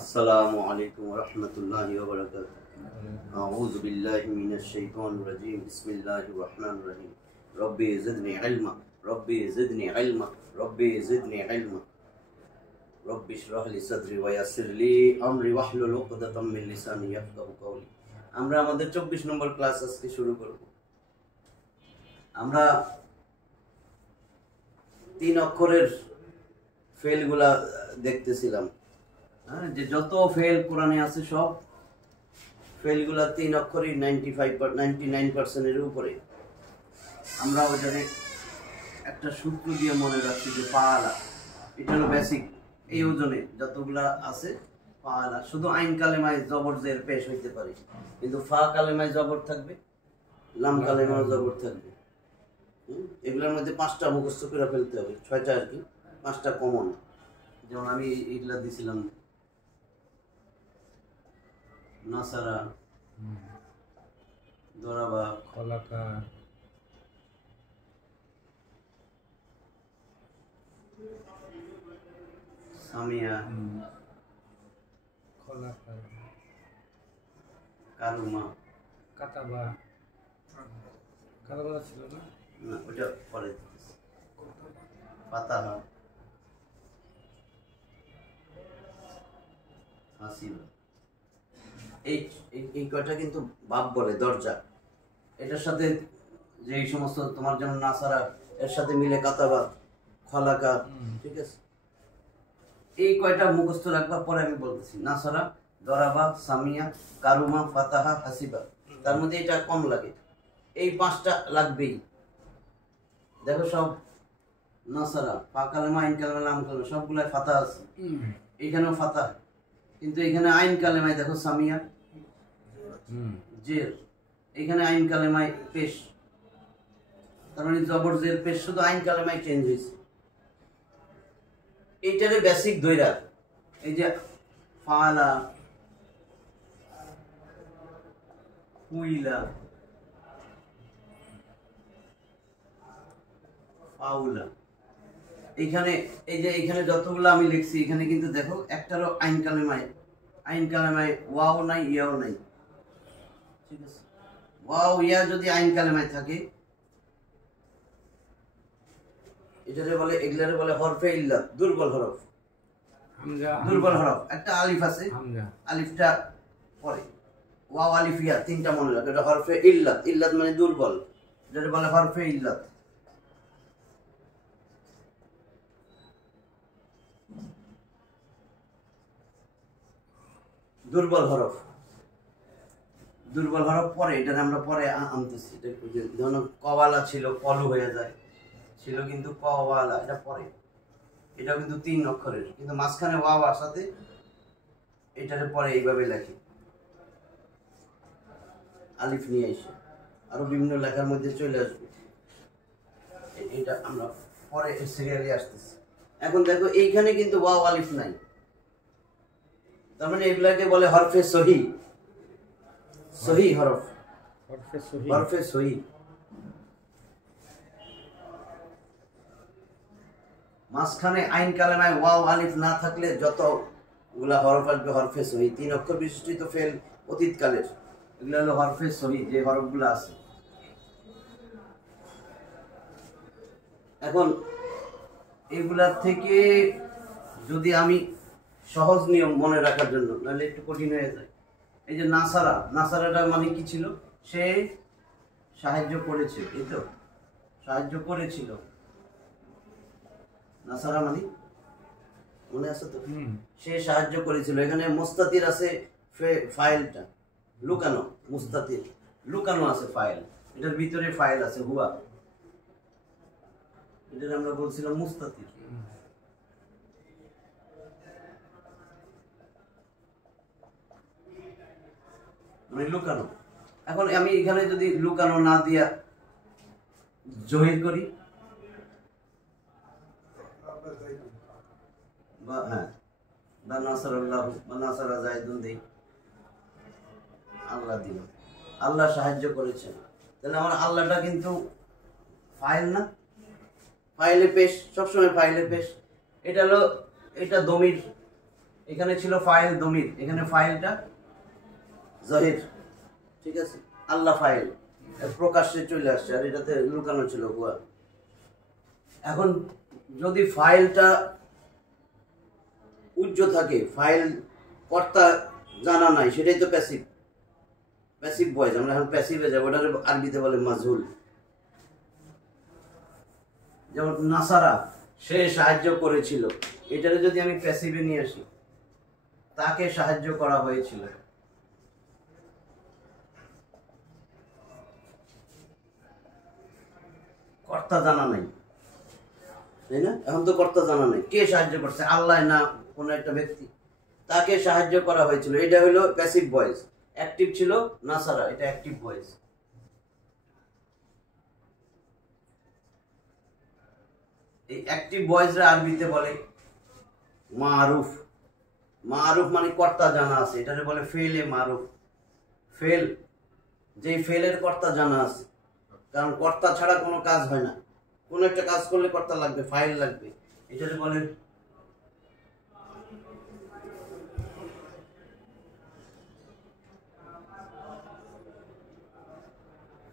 السلام عليكم ورحمة الله وبركاته. أعوذ بالله من الشيطان الرجيم. بسم الله الرحمن الرحيم. ربي زدني علما ربي زدني علما ربي زدني علما ربي اشرح لي صدري ويسر لي أمري واحلل عقدة من لساني يفقهوا قولي. আমরা আমাদের 24 নম্বর ক্লাস আজকে শুরু করব। আমরা 3 অক্ষরের ফেলগুলা দেখতেছিলাম। যে যত ফেল কোরআনে আছে সব ফেলগুলা 3 অক্ষরই 99% এর উপরে। আমরা ওখানে একটা সূত্র দিয়ে মনে রাখছি যে ফাআলা, এটা হলো বেসিক। এই ওজনে যতগুলা আছে ফাআলা, শুধু আইন কালেমায় জবর জের পেশ হইতে পারে, কিন্তু ফা কালেমায় জবর থাকবে, লাম কালেমায় জবর থাকবে। এগুলোর মধ্যে 5টা মুখস্থ করে ফেলতে হবে, 6টা আর কি, 5টা কমন। যেমন আমি এগুলা দিছিলাম, নাসারা, দরাবা, খলাকা, সামিয়া, খলাকা, কারুমা, কাতাবা। কাতাবা ছিল না? না, ওটা পরে। ফাতাহা, হাসিবা। এই কয়টা কিন্তু বাপ বলে দরজা। এটার সাথে যে এই সমস্ত তোমার যেমন নাসারা, এর সাথে মিলে কাতাবা, খলাকা, ঠিক আছে। এই কয়টা মুখস্থ রাখবা, পরে আমি বলতেছি। নাসারা, দরাবা, সামিয়া, কারুমা, ফাতাহা, হাসিবা। তার মধ্যে এটা কম লাগে, এই 5টা লাগবেই। দেখো সব নাসারা, ফা কালেমা, আইন কালেমা, লাম কালেমা সবগুলাই ফাতা আছে। এইখানেও ফাতা, কিন্তু এখানে আইন কালেমায় দেখো সামিয়া, জের। এখানে আইন কালেমায় পেশ, তার মানে জবর জের পেশ, শুধু আইন কালেমায় চেঞ্জ হয়েছে। এইটারে বেসিক ধইরা, এই যে ফালা, হুইলা, ফাউলা, এইখানে এই যে এইখানে যতগুলো আমি লিখছি, এখানে কিন্তু দেখো একটারও আইন কালেমায় ওয়াও নাই, ইয়াও নাই, ঠিক আছে। ওয়াও ইয়া যদি আইন কালেমায় থাকে, এটারে বলে, এগুলারে বলে হরফে ইল্লাত, দুর্বল হরফ। দুর্বল হরফ, একটা আলিফ আছে, আলিফটা পরে ওয়াও আলিফ ইয়া 3টা মনে রাখো, এটা হরফে ইল্লাত। ইল্লাত মানে দুর্বল, এটারে বলে হরফে ইল্লাত। দুর্বল হরফ, দুর্বল হরফ পরে, এটা আমরা পরে আনতেছি। ধরুন কওয়ালা ছিল, কলু হয়ে যায়, ছিল কিন্তু কওয়ালা, এটা পরে। এটা কিন্তু 3 অক্ষরের, কিন্তু মাঝখানে ওয়াও আসাতে এটার পরে এইভাবে লেখে, আলিফ নিয়ে এসে আরো বিভিন্ন লেখার মধ্যে চলে আসবে। এটা আমরা পরে সিরিয়ালি আসতেছি। এখন দেখো এইখানে কিন্তু ওয়াও আলিফ নাই, তার মানে এগুলাকে বলে হরফে সহি। সহি হরফ, হরফে সহি। মাঝখানে আইন কালেমায় ওয়াও আলিফ না থাকলে যতগুলা হরফ আসবে হরফে সহি। 3 অক্ষর বিশিষ্ট ফেল অতীতকালের, এগুলো হলো হরফে সহি, যে হরফগুলো আছে। এখন এগুলার থেকে যদি আমি সহজ নিয়ম মনে রাখার জন্য, নাহলে একটু কঠিন হয়ে যায়। এই যে নাসারা, নাসারাটা মানে কি ছিল? সে সাহায্য করেছে, এই তো, সাহায্য করেছিল। নাসারা মানে মনে আছে তো, সে সাহায্য করেছিল। এখানে মুস্তাতির আছে, ফাইলটা লুকানো, মুস্তাতির লুকানো আছে ফাইল, এটার ভিতরে ফাইল আছে হুয়া, এটা আমরা বলছিলাম মুস্তাতির। মানে লুকানো। এখন আমি এখানে যদি লুকানো না দিয়া জহির করি, বা হ্যাঁ, বা নাসারাল্লাহ বা নাসারা জাইদুন দেই, আল্লাহ দিল, আল্লাহ সাহায্য করেছেন, তাহলে আমার আল্লাহটা কিন্তু ফাইল না, ফাইলে পেশ, সবসময় ফাইলে পেশ। এটা হলো, এটা দমির, এখানে ছিল ফাইল দমির, এখানে ফাইলটা জাহির, ঠিক আছে, আল্লাহ ফাইল প্রকাশ্যে চলে আসছে, আর এটাতে লুকানো ছিল হুয়া। এখন যদি ফাইলটা উজ্জ্বল থাকে, ফাইল কর্তা জানা নাই, সেটাই তো প্যাসিভ, প্যাসিভ ভয়েস। আমরা এখন প্যাসিভে যাবো, ওটার আরবিতে বলে মাজহুল। যেমন নাসারা, সে সাহায্য করেছিল, এটারে যদি আমি প্যাসিভে নিয়ে আসি, তাকে সাহায্য করা হয়েছিল, কর্তা জানা নাই, তাই না? এখন তো কর্তা জানা নাই, কে সাহায্য করছে, আল্লাহ না কোনো একটা ব্যক্তি, তাকে সাহায্য করা হয়েছিল, এটা হলো প্যাসিভ ভয়েস। অ্যাক্টিভ ছিল নাসারা, এটা অ্যাক্টিভ ভয়েস। এই অ্যাক্টিভ ভয়েসরা আরবিতে বলে মারুফ। মারুফ মানে কর্তা জানা আছে, এটাকে বলে ফেলে মারুফ। ফেল, যে ফেলের কর্তা জানা আছে, কারণ কর্তা ছাড়া কোনো কাজ হয় না, কোনো একটা কাজ করলে কর্তা লাগবে, ফাইল লাগবে, এটাকে বলে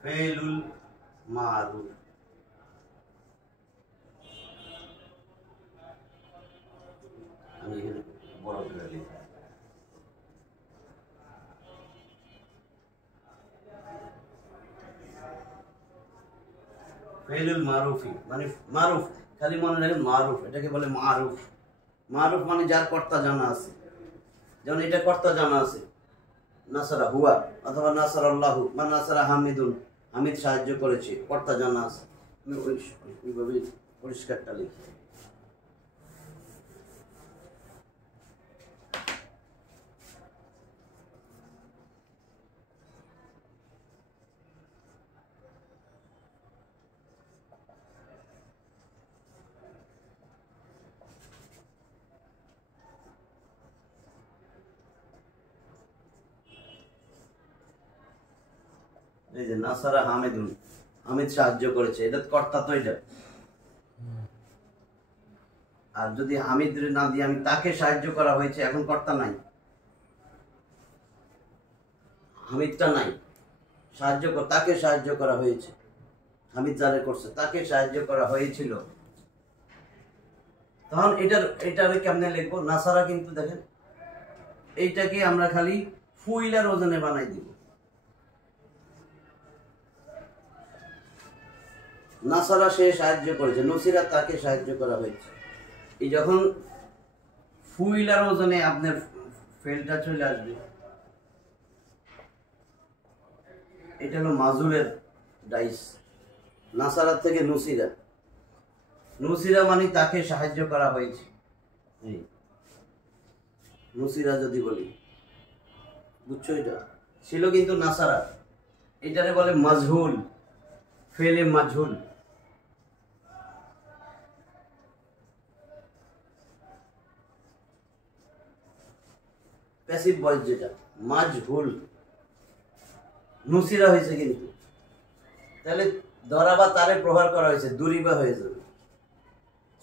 ফেলুল মারুফ। আমি এখানে বড় করে লিখি, ফেলুল মারুফি মানে মারুফ, খালি মনে রাখেন মারুফ, এটাকে বলে মারুফ। মারুফ মানে যার কর্তা জানা আছে, যেমন এটা কর্তা জানা আছে, নাসারা হুয়া অথবা নাসার আল্লাহু বা নাসারা হামিদুন, হামিদ সাহায্য করেছে, কর্তা জানা আছে। আমি ওইভাবে পরিষ্কারটা লিখি। এই যে নাসারা হামিদুন, হামিদ সাহায্য করেছে, এটা কর্তা তো এটা। আর যদি হামিদ না দিয়ে আমি তাকে সাহায্য করা হয়েছে, এখন কর্তা নাই, হামিদটা নাই, সাহায্য তাকে সাহায্য করা হয়েছে, হামিদ যারে করছে তাকে সাহায্য করা হয়েছিল। তখন এটারে কেমনে লিখবো? নাসারা কিন্তু দেখেন এইটাকে আমরা খালি ফুইলার ওজনে বানাই দিব। নাসারা সে সাহায্য করেছে, নসিরা তাকে সাহায্য করা হয়েছে। এই যখন ফুইলার ওজনে আপনার ফেলটা চলে আসবে, এটা হলো মাজুলের ডাইস। নাসারা থেকে নসিরা, নসিরা মানে তাকে সাহায্য করা হয়েছে। নসিরা যদি বলি, বুঝছো? এটা ছিল কিন্তু নাসারা, এটারে বলে মাজহুল, ফেলে মাজহুল। প্যাসিভ ভয়েস যেটা মাজহুল, নসিরা হয়েছে কিন্তু, তাহলে ধরাবা তারে প্রহার করা হয়েছে, দুরিবা হয়ে যাবে।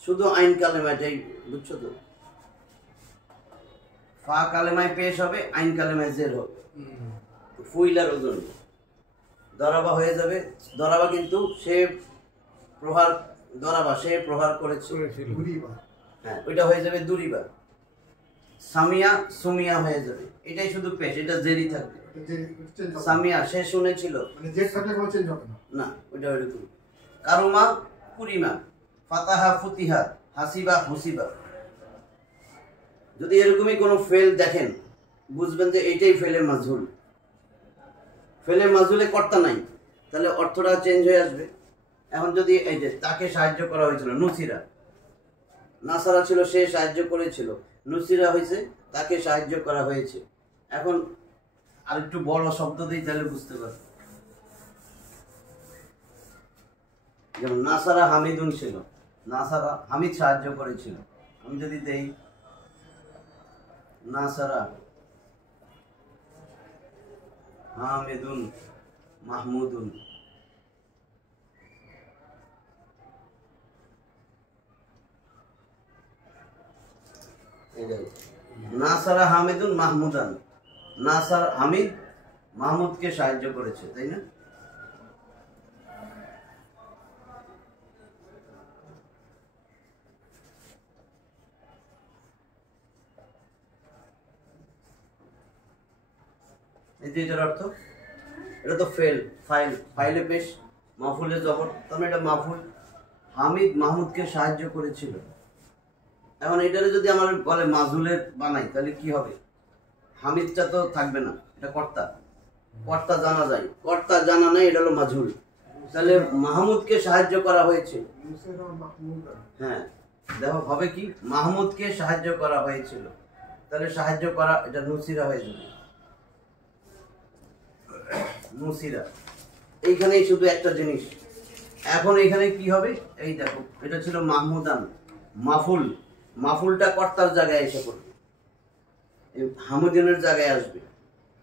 শুধু আইন কালেমাটাই, বুঝছো তো? ফা কালেমায় পেশ হবে, আইন কালেমায় জের হবে, ফুইলার ওজন দরাবা হয়ে যাবে। দরাবা কিন্তু সে প্রহার, দরাবা সে প্রহার করেছে, হ্যাঁ ওইটা হয়ে যাবে দুরিবা। সামিয়া সুমিয়া হয়ে যাবে, এটাই শুধু পেশ, এটা জেরি থাকবে। সামিয়া সে শুনেছিল, না ওইটা ওইরকম। কারুমা কুরিমা, ফাতাহা ফুতিহা, হাসিবা হুসিবা। যদি এরকমই কোনো ফেল দেখেন, বুঝবেন যে এইটাই ফেলে মাজহুল। ফেলে মাজহুলে কর্তা নাই, তাহলে অর্থটা চেঞ্জ হয়ে আসবে। এখন যদি এই যে তাকে সাহায্য করা হয়েছিল, নুসিরা, নাসারা ছিল সে সাহায্য করেছিল, নুসিরা হয়েছে তাকে সাহায্য করা হয়েছে। এখন আর একটু বড় শব্দ দিই, তাহলে বুঝতে পারবে। যেমন নাসারা হামিদুন ছিল, নাসারা হামিদ সাহায্য করেছিল। আমি যদি দেই নাসারা হামিদুন মাহমুদুন, নাসারা হামিদুন মাহমুদান, নাসার হামিদ মাহমুদকে সাহায্য করেছে, তাই না? এই যে এটার অর্থ, এটা তো ফেল, ফাইল, ফাইলে পেশ, মাহফুলে জবর, তাহলে এটা মাহফুল। হামিদ মাহমুদকে সাহায্য করেছিল। এখন এটারে যদি আমার বলে মাজহুলের বানাই তাহলে কি হবে? হামিদটা তো থাকবে না, এটা কর্তা, কর্তা জানা যায়, কর্তা জানা নাই, এটা হলো মাজহুল। তাহলে মাহমুদকে সাহায্য করা হয়েছে, হ্যাঁ দেখো হবে কি, মাহমুদকে সাহায্য করা হয়েছিল, তাহলে সাহায্য করা এটা নুসিরা হয়ে যাবে, নুসিরা। এইখানেই শুধু একটা জিনিস, এখন এইখানে কি হবে, এই দেখো এটা ছিল মাহমুদান, মাফুল, মাফুলটা কর্তার জায়গায় এসে পড়বে, হামুদিনের জায়গায় আসবে।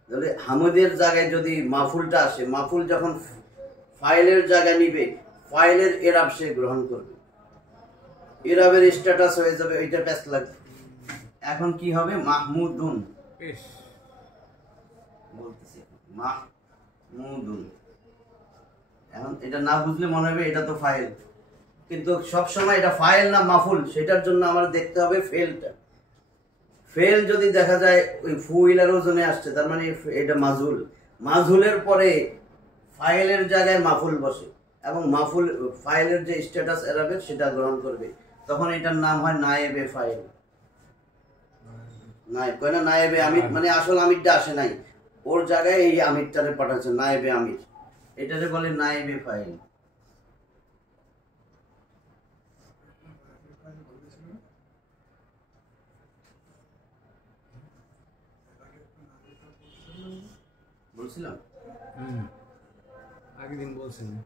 তাহলে হামুদের জায়গায় যদি মাফুলটা আসে, মাফুল যখন ফাইলের জায়গায় নিবে, ফাইলের এরাব সে গ্রহণ করবে, এরাবের স্ট্যাটাস হয়ে যাবে, ওইটা প্যাস লাগবে। এখন কি হবে, মাহমুদুন বলতেছি, মাহমুদুন। এখন এটা না বুঝলে মনে হবে এটা তো ফাইল, কিন্তু সব সময় এটা ফাইল না মাফুল, সেটার জন্য আমার দেখতে হবে ফেলটা। ফেল যদি দেখা যায় ওই ফুইলার ওজনে আসছে, তার মানে এটা মাজহুল, মাজহুলের পরে ফাইলের জায়গায় মাফুল বসে এবং মাফুল ফাইলের যে স্ট্যাটাস এরাবে সেটা গ্রহণ করবে, তখন এটার নাম হয় নায়েবে ফাইল। নায়েব কয় না, নায়েবে আমির, মানে আসল আমিরটা আসে নাই, ওর জায়গায় এই আমিরটারে পাঠাচ্ছে, নায়েবে আমির, এটারে বলে নায়েবে ফাইল। বলছিলাম আগের দিন বলছিলেন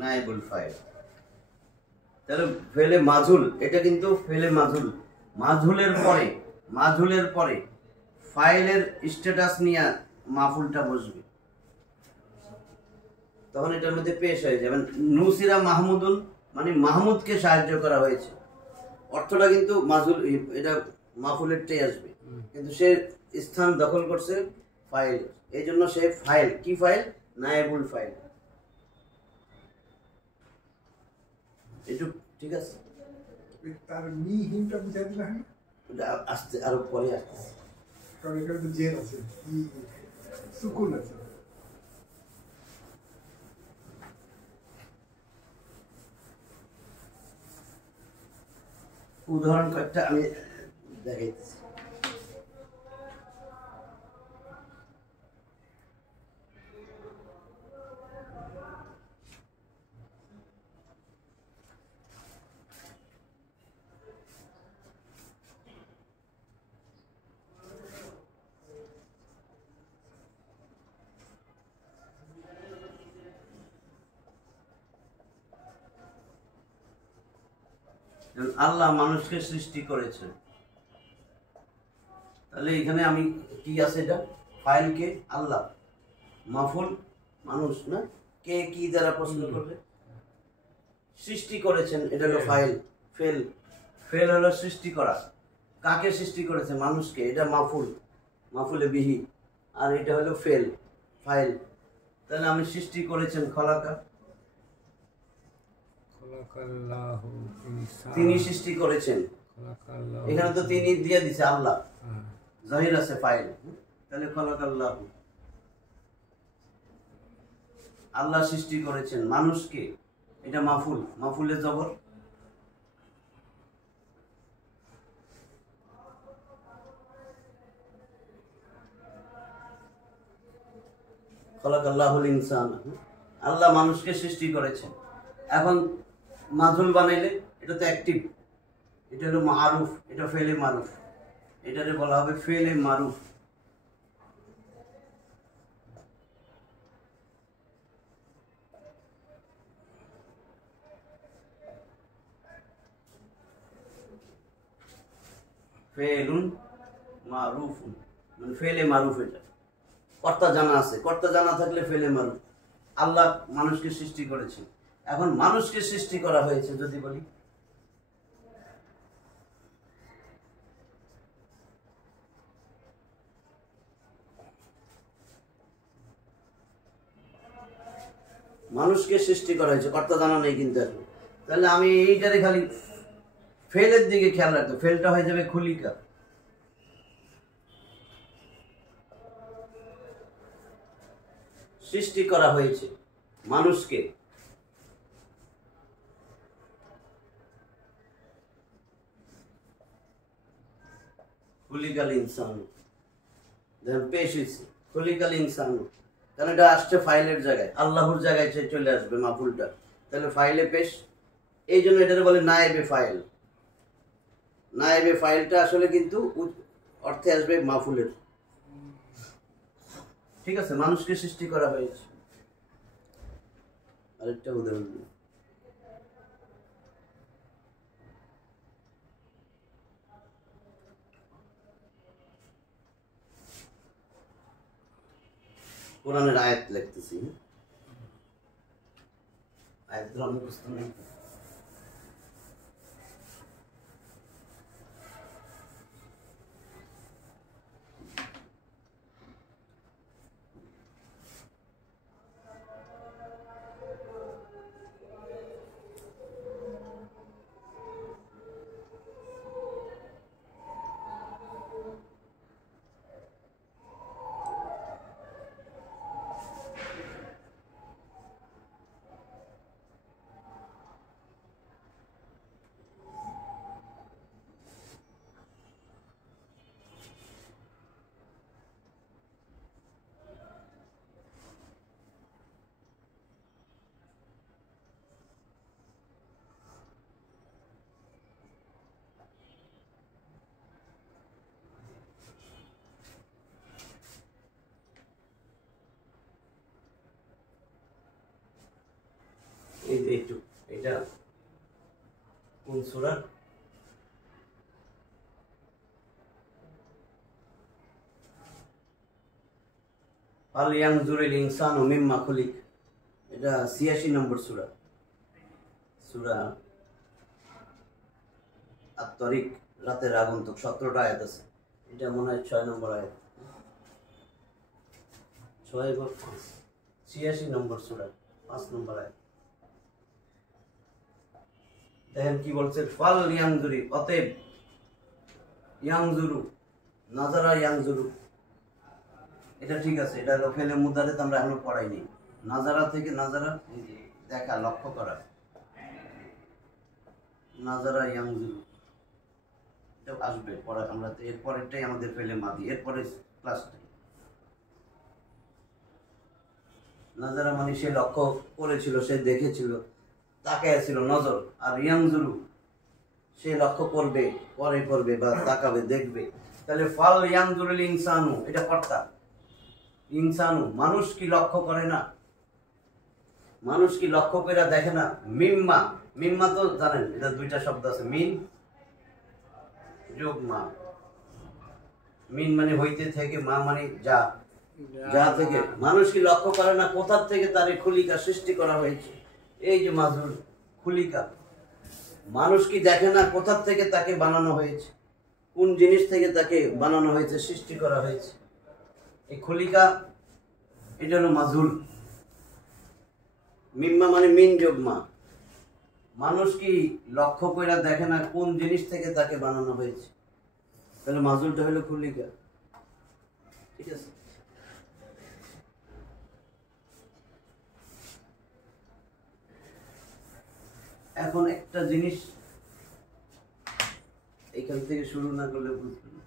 নায়েবুল ফাইল। তাহলে ফেলে মাজহুল, এটা কিন্তু ফেলে মাজহুল, মাজহুলের পরে, মাজহুলের পরে ফাইলের স্ট্যাটাস নিয়ে মাফুলটা বসবে, তখন এটার মধ্যে পেশ হয়ে যাবে নুসিরা মাহমুদুন, মানে মাহমুদকে সাহায্য করা হয়েছে, অর্থটা কিন্তু মাজহুল, এটা মাফুলেরটাই আসবে, কিন্তু সে স্থান দখল করছে ফাইল, এই জন্য সে ফাইল, কি ফাইল, নায়েবুল ফাইল। একটু ঠিক আছে, তার মি হিমটা বুঝাই দিলাম না, এটা আসতে আরো পরে আসতেছে, কারণ এখানে তো জের আছে, সুকুন আছে। উদাহরণ কয়েকটা আমি দেখাইতেছি। আল্লাহ মানুষকে সৃষ্টি করেছেন, তাহলে এখানে আমি কি আছে, এটা ফাইল কে, আল্লাহ, মাফুল মানুষ, না কে কি দ্বারা প্রশ্ন করবে, সৃষ্টি করেছেন, এটা হলো ফাইল। ফেল, ফেল হলো সৃষ্টি করা, কাকে সৃষ্টি করেছে, মানুষকে, এটা মাফুল, মাফুলে বিহি, আর এটা হলো ফেল, ফাইল। তাহলে আমি সৃষ্টি করেছেন, খলাকা, তিনি সৃষ্টি করেছেন, এখানে তো তিনি দিয়ে দিছে আল্লাহ, জাহির আছে ফাইল, তাহলে খলাকাল্লাহু, আল্লাহ সৃষ্টি করেছেন মানুষকে, এটা মাফুল, মাফুলে জবর, খলাকাল্লাহুল ইনসান, আল্লাহ মানুষকে সৃষ্টি করেছেন। এখন মাজহুল বানাইলে এটা তো অ্যাক্টিভ, এটা হলো মারুফ, এটা ফেলে মারুফ, এটারে বলা হবে ফেলে মারুফ। ফেলুন মারুফুন, মানে ফেলে মারুফ, এটা কর্তা জানা আছে, কর্তা জানা থাকলে ফেলে মারুফ। আল্লাহ মানুষকে সৃষ্টি করেছেন, এখন মানুষকে সৃষ্টি করা হয়েছে যদি বলি, মানুষকে সৃষ্টি করা হয়েছে, কর্তা জানা নেই কিন্তু এখন। তাহলে আমি এইটারে খালি ফেলের দিকে খেয়াল রাখতো, ফেলটা হয়ে যাবে খুলিকা। সৃষ্টি করা হয়েছে মানুষকে, খুলিকাল ইনসান। দেখেন পেশ হয়েছে খুলিকাল ইনসান, কারণ এটা আসছে ফাইলের জায়গায়, আল্লাহর জায়গায় চলে আসবে মাফুলটা, তাহলে ফাইলে পেশ। এই জন্য এটাকে বলে নায়েবে ফাইল। নায়েবে ফাইলটা আসলে কিন্তু অর্থে আসবে মাফুলের। ঠিক আছে, মানুষকে সৃষ্টি করা হয়েছে। আরেকটা উদাহরণ দিই। কোরআনের আয়াত লিখতেছি, আয়াতগুলো মুখস্থ নেই। এই যে একটু, এটা কোন সূরা? আল ইয়ানজুরিল ইনসানু মিম্মা খুলিক, এটা ৮৬ নম্বর সূরা, সূরা আত-তারিক, রাতের আগন্তুক, ১৭টা আয়াত আছে। এটা মনে হয় ৬ নম্বর আয়াত, ৬ বা ৫, ৮৬ নম্বর সূরা, ৫ নম্বর আয়াত। দেখেন কি বলছে, ফাল ইয়ানজুরি, অতএব, ইয়ানজুরু, নাজারা ইয়ানজুরু, এটা ঠিক আছে, এটা হলো ফেলে মুদারিত, আমরা এখনো পড়াইনি। নাজারা থেকে নাজারা, এই যে দেখা, লক্ষ্য করা, নাজারা ইয়ানজুরু, এটা আসবে পড়া, আমরা তো এরপরেরটাই আমাদের ফেলে মাদি, এরপরে ক্লাসটাই। নাজারা মানে সে লক্ষ্য করেছিল, সে দেখেছিল, তাকায় ছিল, নজর। আর ইয়ানজুরু, সে লক্ষ্য করবে, পরে করবে বা তাকাবে, দেখবে। তাহলে ফাল ইয়ানজুরুল ইনসানু, এটা কর্তা। ইনসানু, মানুষ কি লক্ষ্য করে না? মানুষ কি লক্ষ্য করে দেখে না? মিম্মা, মিম্মা তো জানেন, এটা দুইটা শব্দ আছে, মিন যোগ মা। মিন মানে হইতে থেকে, মা মানে যা, যা থেকে। মানুষ কি লক্ষ্য করে না কোথা থেকে তার এই খুলিকা সৃষ্টি করা হয়েছে? এই যে মাজুর খুলিকা, মানুষ কি দেখে না কোথা থেকে তাকে বানানো হয়েছে, কোন জিনিস থেকে তাকে বানানো হয়েছে, সৃষ্টি করা হয়েছে? এই খুলিকা, এটা হলো মাজুল। মিম্মা মানে মিন যোগ মা। মানুষ কি লক্ষ্য করে দেখে না কোন জিনিস থেকে তাকে বানানো হয়েছে? তাহলে মাজুলটা হলো খুলিকা। ঠিক আছে, এখন একটা জিনিস এখান থেকে শুরু না করলে বুঝবেন না।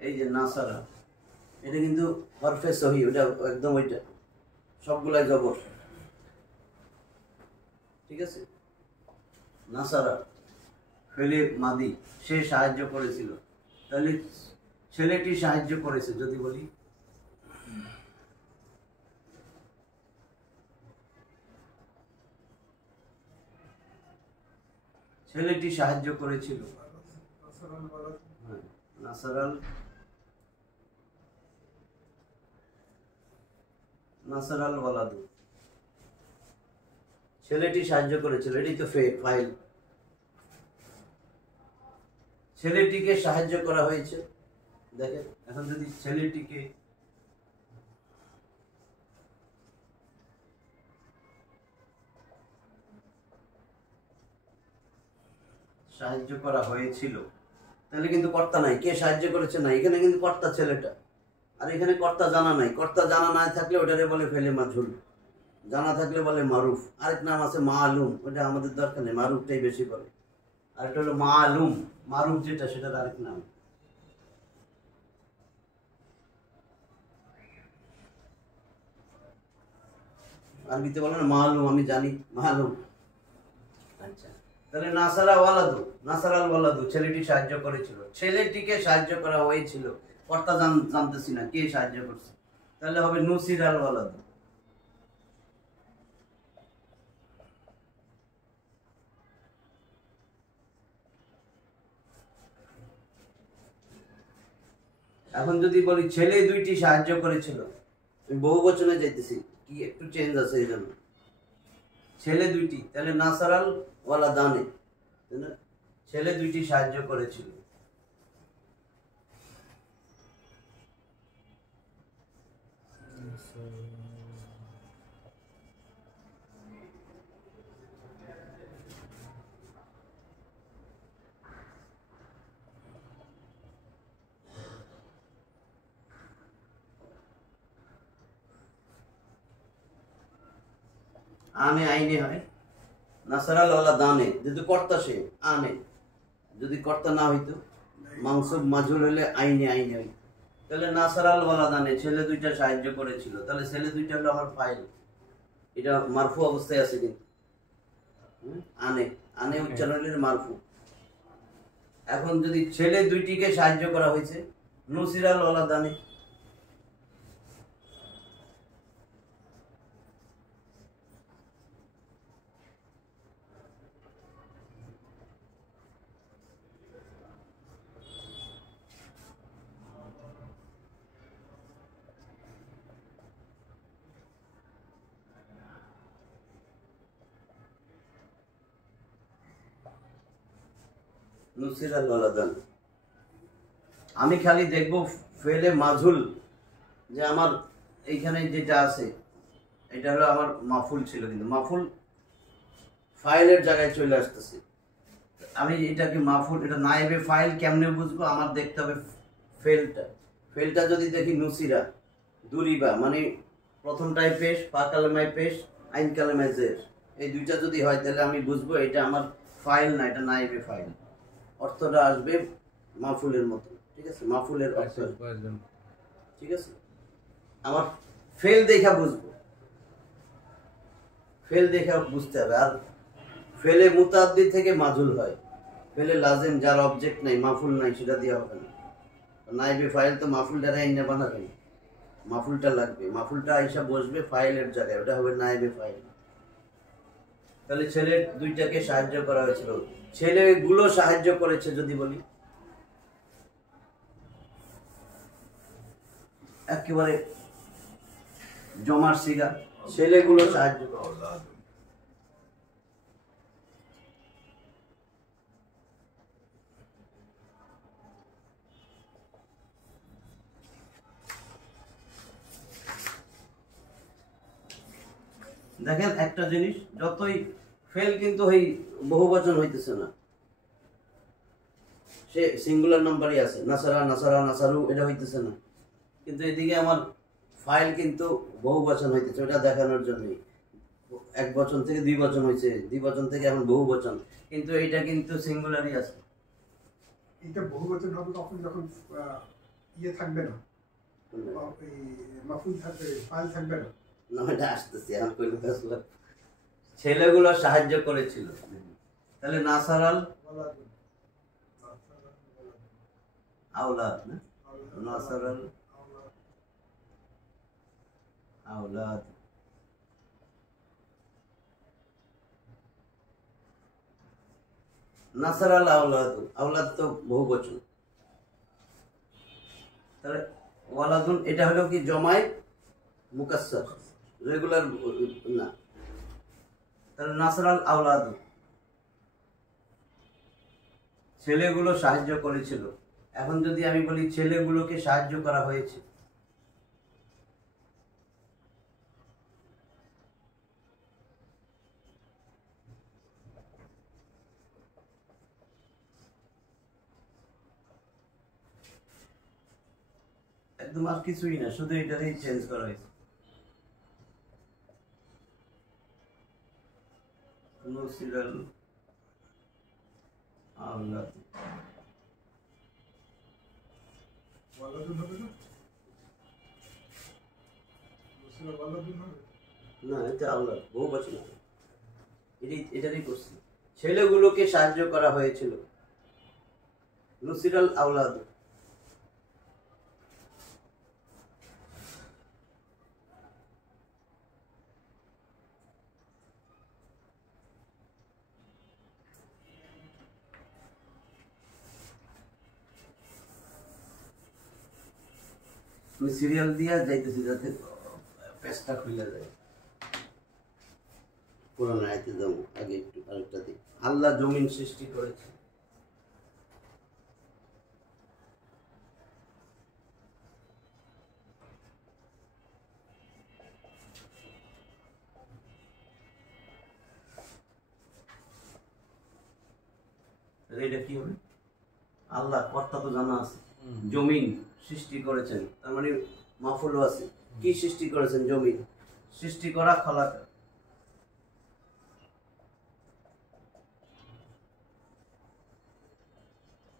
এই যে নাসারা, এটা কিন্তু হরফে সহি, ওটা একদম ওইটা, সবগুলাই জবর। ঠিক আছে, নাসারা ফেলে মাদি, সে সাহায্য করেছিল। তাহলে ছেলেটি সাহায্য করেছে, যদি বলি ছেলেটি সাহায্য করেছিল, নাসারাল, নাসারাল ওয়ালাদু, ছেলেটি সাহায্য করেছিল, এটি তো ফাইল। ছেলেটিকে সাহায্য করা হয়েছে। দেখেন, এখন যদি ছেলেটিকে সাহায্য করা হয়েছিল, তাহলে কিন্তু কর্তা নাই। কে সাহায্য করেছে না, এখানে কিন্তু কর্তা ছেলেটা, আর এখানে কর্তা জানা নাই। কর্তা জানা না থাকলে ওটারে বলে ফেলে মাঝুল, জানা থাকলে বলে মারুফ। আরেক নাম আছে মালুম, ওটা আমাদের দরকার নেই, মারুফটাই বেশি বলে। আরেকটা হলো মালুম, মারুফ যেটা সেটার আরেক নাম। আরবিতে বলে না মালুম, আমি জানি মালুম। আচ্ছা, তাহলে নাসারা ওয়ালাদু, নাসারাল ওয়ালাদু, ছেলেটি সাহায্য করেছিল, ছেলেটিকে সাহায্য করা হয়েছিল। কর্তা জানতেছি না কে সাহায্য করছে, তাহলে হবে নুসির আল ওয়ালাদু। এখন যদি বলি ছেলে দুইটি সাহায্য করেছিল, আমি বহু বচনে যাইতেছি, কি একটু চেঞ্জ আছে এই জন্য। ছেলে দুইটি, তাহলে নাসারাল ওয়ালা দানে, তাই না? ছেলে দুইটি সাহায্য করেছিল। আনে আইনে হয়, নাসারাল ওয়ালা দানে, যেহেতু কর্তা সে আনে, যদি কর্তা না হইতো মাংসব মাজুল হলে আইনে আইনে হইতো। তাহলে নাসারাল ওয়ালা দানে, ছেলে দুইটা সাহায্য করেছিল, তাহলে ছেলে দুইটা হলো আমার ফাইল, এটা মারফু অবস্থায় আছে কিন্তু। আনে আনে উচ্চারণের মারফু। এখন যদি ছেলে দুইটিকে সাহায্য করা হয়েছে, নুসিরাল ওয়ালা দানে, নুসিরাল ওয়ালা দানে। আমি খালি দেখবো ফেলে মাঝুল, যে আমার এইখানে যেটা আছে এটা হলো আমার মাফুল ছিল, কিন্তু মাফুল ফাইলের জায়গায় চলে আসতেছে। আমি এটাকে মাফুল, এটা নাইবে ফাইল কেমনে বুঝবো? আমার দেখতে হবে ফেলটা। ফেলটা যদি দেখি নুসিরা দুরিবা, মানে প্রথমটায় পেশ, পা কালেমায় পেশ, আইন কালেমায় জের, এই দুইটা যদি হয় তাহলে আমি বুঝবো এটা আমার ফাইল না, এটা নাইবে ফাইল। অর্থটা আসবে মাফুলের মতো, ঠিক আছে? মাফুলের অর্থ, ঠিক আছে? আমার ফেল দেখা বুঝবো, ফেল দেখা বুঝতে হবে। আর ফেলে মুতাদ্দি থেকে মাজুল হয়, ফেলে লাজেম যার অবজেক্ট নাই, মাফুল নাই, সেটা দিয়ে হবে না। নাইবে ফাইল তো মাফুলটা আইনা বানাবেন, মাফুলটা লাগবে, মাফুলটা আইসা বসবে ফাইলের জায়গায়, ওটা হবে নাইবে ফাইল। তাহলে ছেলে দুইটাকে সাহায্য করা হয়েছিল, ছেলেগুলো সাহায্য করেছে যদি বলি, একেবারে জমার সিগা, ছেলেগুলো সাহায্য করে। দেখেন একটা জিনিস, যতই ফেল কিন্তু এই বহুবচন হইতেছে না, সে সিঙ্গুলার নাম্বারই আছে, নাসারা নাসারা নাসারু, এটা হইতেছে না। কিন্তু এদিকে আমার ফাইল কিন্তু বহু বচন হইতেছে, ওটা দেখানোর জন্যই। এক বচন থেকে দুই বচন হয়েছে, দুই বচন থেকে এখন বহু বচন, কিন্তু এইটা কিন্তু সিঙ্গুলারই আছে। এটা বহুবচন হবে তখন যখন ইয়ে থাকবে না, এই মাফুল থাকবে, ফাইল থাকবে না। না, এটা আসতেছে এখন কইলে ছেলেগুলো সাহায্য করেছিল, তাহলে নাসারাল আওলাদ, না নাসারাল আওলাদ, নাসারাল আওলাদ, আওলাদ তো বহু বচন, তাহলে ওয়ালাদুন এটা হলো কি জমায় মুকাসসার, রেগুলার না। তাহলে নাসারাল আওলাদ, ছেলেগুলো সাহায্য করেছিল। এখন যদি আমি বলি ছেলেগুলোকে সাহায্য করা হয়েছে, একদম আর কিছুই না, শুধু এটারই চেঞ্জ করা হয়েছে। নুসিরাল আওলাদ ওয়ালাদুন হবে না? নুসিরাল ওয়ালাদুন হবে? না, এটা আওলাদ বহু বচন হবে। এটারই করছি, ছেলেগুলোকে সাহায্য করা হয়েছিল। নুসিরাল আওলাদ। আমি সিরিয়াল দিয়া যাইতেছি যাতে পেজটা খুলে যায়। পুরানো আয়াতে যাবো, আগে একটু আরেকটা দিই। আল্লাহ জমিন সৃষ্টি করেছে। এটা কি হবে? আল্লাহ কর্তা তো জানা আছে, জমিন সৃষ্টি করেছেন, তার মানে মাফুলও আছে। কি সৃষ্টি করেছেন? জমিন সৃষ্টি করা, খলাকা।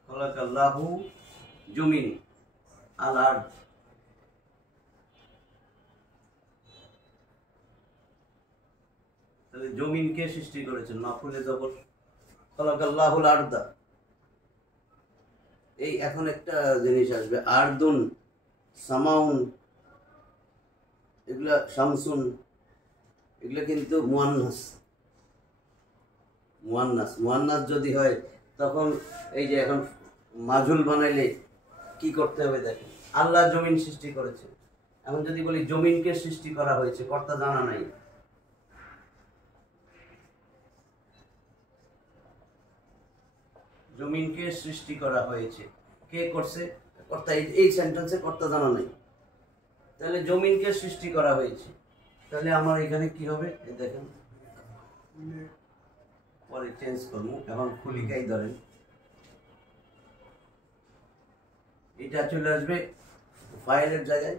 খলাকাল্লাহু জমিন আল আরদ। তাহলে জমিনকে সৃষ্টি করেছেন, মাফুলে জবর খলাকাল্লাহুল আরদা। এই এখন একটা জিনিস আসবে, আরদুন, সামাউন, এগুলা শামসুন, এগুলা কিন্তু মুয়ান্নাস। মুয়ান্নাস মুয়ান্নাস যদি হয় তখন এই যে এখন মাজুল বানাইলে কি করতে হবে দেখেন। আল্লাহ জমিন সৃষ্টি করেছে, এখন যদি বলি জমিনকে সৃষ্টি করা হয়েছে, কর্তা জানা নাই। জমিনকে সৃষ্টি করা হয়েছে, কে করছে? কর্তা। এই সেন্টেন্সে কর্তা জানা নাই, তাহলে জমিনকে সৃষ্টি করা হয়েছে। তাহলে আমার এখানে কি হবে দেখেন, পরে চেঞ্জ করবো। এখন খুলিকাই ধরেন, এটা চলে আসবে ফাইলের জায়গায়।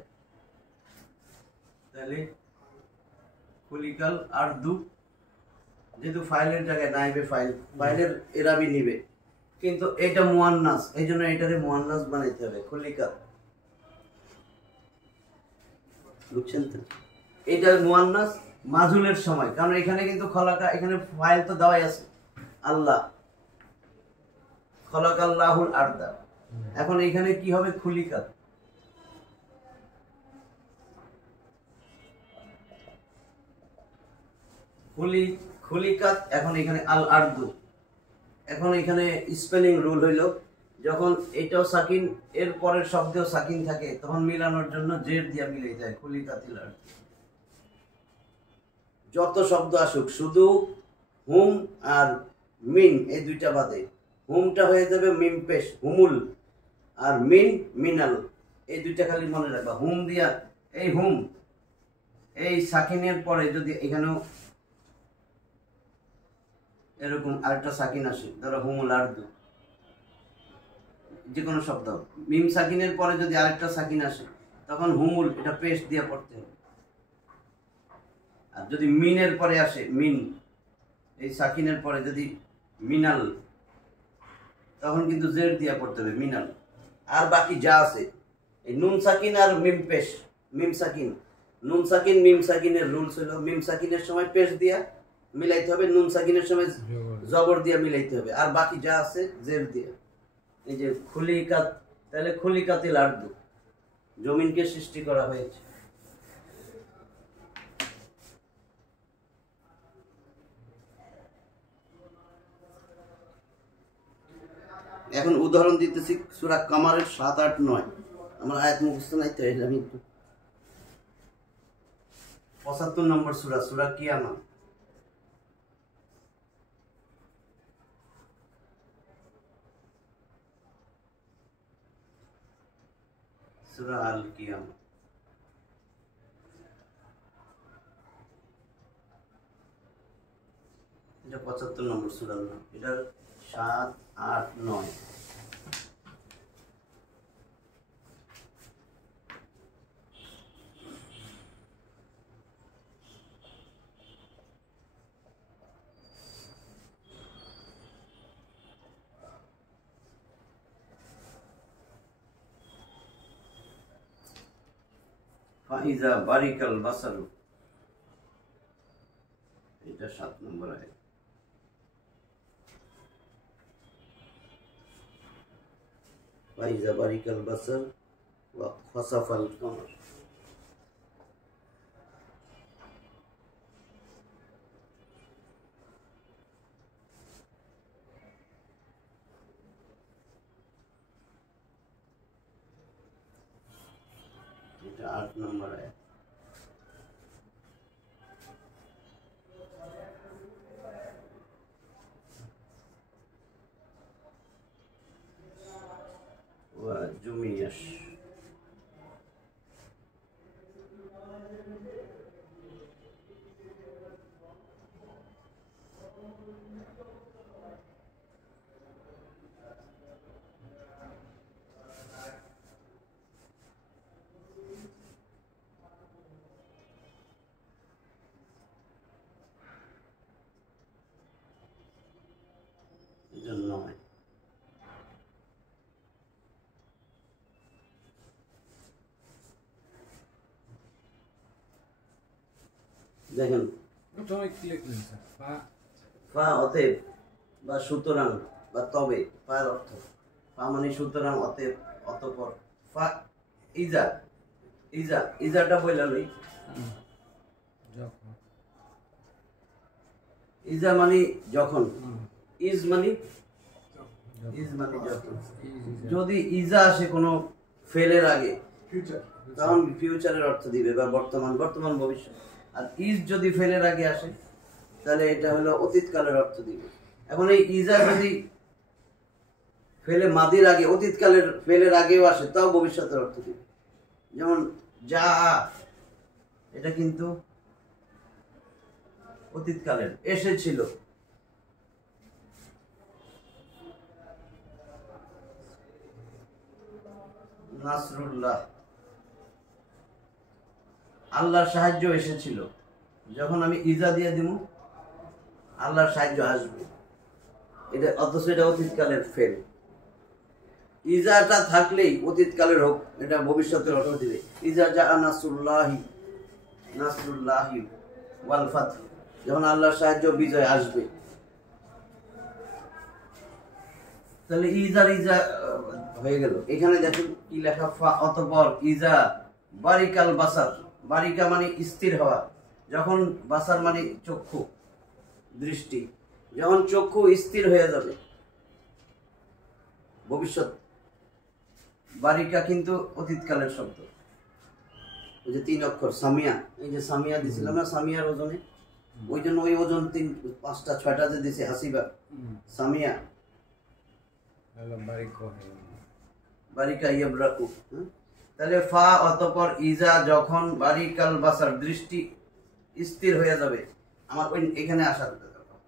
তাহলে খুলিকাল আরদু, যেহেতু ফাইলের জায়গায় নাইবে ফাইল, ফাইলের এরাবি নিবে, কিন্তু এটা মুয়ান্নাস, এই জন্য এটারে মুয়ান্নাস বানাইতে হবে, খুলিকাল। বুঝছেন তো? এটা মুয়ান্নাস মাজুলের সময়, কারণ এখানে কিন্তু খলাকা, এখানে ফাইল তো দেওয়াই আছে আল্লাহ, খলাকাল্লাহুল আরদা। এখন এখানে কি হবে? খুলিকাত। খুলিকাত। এখন এখানে আল আরদু। এখন এখানে স্পেলিং রুল হইল, যখন এটাও সাকিন, এর পরের শব্দেও সাকিন থাকে, তখন মিলানোর জন্য জের দিয়া মিলাই যায়, খুলিকাতিল আরদু। যত শব্দ আসুক, শুধু হুম আর মিন এই দুইটা বাদে, হুমটা হয়ে যাবে মিম পেশ, হুমুল, আর মিন মিনাল, এই দুইটা খালি মনে রাখবা। হুম দিয়া, এই হুম, এই সাকিনের পরে যদি এখানেও এরকম আরেকটা সাকিন আসে, ধরো হুমুল আরদু, যে কোনো শব্দ, মিম সাকিনের পরে যদি আরেকটা সাকিন আসে, তখন হুমুল, এটা পেশ দিয়ে পড়তে হবে। আর যদি মিনের পরে আসে, মিন, এই সাকিনের পরে যদি মিনাল, তখন কিন্তু জের দিয়া পড়তে হবে, মিনাল। আর বাকি যা আছে, এই নুন সাকিন আর মিম পেশ, মিম সাকিন, নুন সাকিন মিম সাকিনের রুলস হলো, মিম সাকিনের সময় পেশ দিয়া মিলাইতে হবে, নুন সাকিনের সময় জবর দিয়া মিলাইতে হবে, আর বাকি যা আছে জের দিয়া। এই যে খুলিকাত, তাহলে খুলিকাতিল আরদু, জমিনকে সৃষ্টি করা হয়েছে। এখন উদাহরণ দিতেছি সূরা কামারের ৭, ৮, ৯। আমার আয়াত মুখস্থ নাই তো, আমি ৭৫ নম্বর সূরা, সূরা কিয়ামা। সূরা আল কিয়ামা। এটা ৭৫ নম্বর সূরার নাম। এটার ৭, ৮, ৯। ফাইজা বারিকাল বাসারু, এটা 7 নম্বর আয়াত। ফাইজা বারিকাল বাসার ওয়া খাসাফাল কামার। এটা 8 নম্বর আয়াত। ওয়া জুমিয়াশ, এটা 9। দেখেন প্রথমে কি লিখলেন স্যার? ফা অতএব বা সুতরাং বা তবে, ফার অর্থ ফা মানে সুতরাং, অতএব, অতঃপর। ফা ইজা, ইজা, ইজাটা বইলা লই। যখন ইজা মানে যখন, হুম, ইজ মানে যখন। যদি ইজা আসে কোনো ফেলের আগে, ফিউচার তখন ফিউচারের অর্থ দিবে বা বর্তমান, বর্তমান ভবিষ্যৎ। আর ইজ যদি ফেলের আগে আসে তাহলে এটা হলো অতীতকালের অর্থ দিবে। এখন এই ইজা যদি ফেলে মাদির আগে, অতীতকালের ফেলের আগেও আসে, তাও ভবিষ্যতের অর্থ দিবে। যেমন যা, এটা কিন্তু অতীতকালের, এসেছিল। নাসরুল্লাহ, আল্লাহর সাহায্য এসেছিল। যখন আমি ইজা দিয়ে দিব, আল্লাহর সাহায্য আসবে। এটা অথচ এটা অতীতকালের ফেল। ইজাটা থাকলেই অতীতকালের হোক, এটা ভবিষ্যতের অর্থ দিবে। ইজা জা নাসরুল্লাহি, নাসরুল্লাহি ওয়াল ফাত, যখন আল্লাহর সাহায্য, বিজয় আসবে। তাহলে ইজার ইজা হয়ে গেল। এখানে দেখুন কি লেখা, ফা অতঃপর ইজা বারিকাল বাসার। বারিকা মানে স্থির হওয়া, যখন বাসার মানে চক্ষু, দৃষ্টি, যখন চক্ষু স্থির হয়ে যাবে, ভবিষ্যৎ। বারিকা কিন্তু অতীতকালের শব্দ। ওই যে 3 অক্ষর সামিয়া, এই যে সামিয়া দিছিলাম না, সামিয়ার ওজনে, ওই জন্য ওই ওজন 3, 5টা 6টা যে দিছে হাসিবা, সামিয়া বারিকা ইয়াবরাকু। তাহলে ফা অতঃপর ইজা যখন বারিকাল বাসার, দৃষ্টি স্থির হয়ে যাবে। আমার ওই এখানে আসার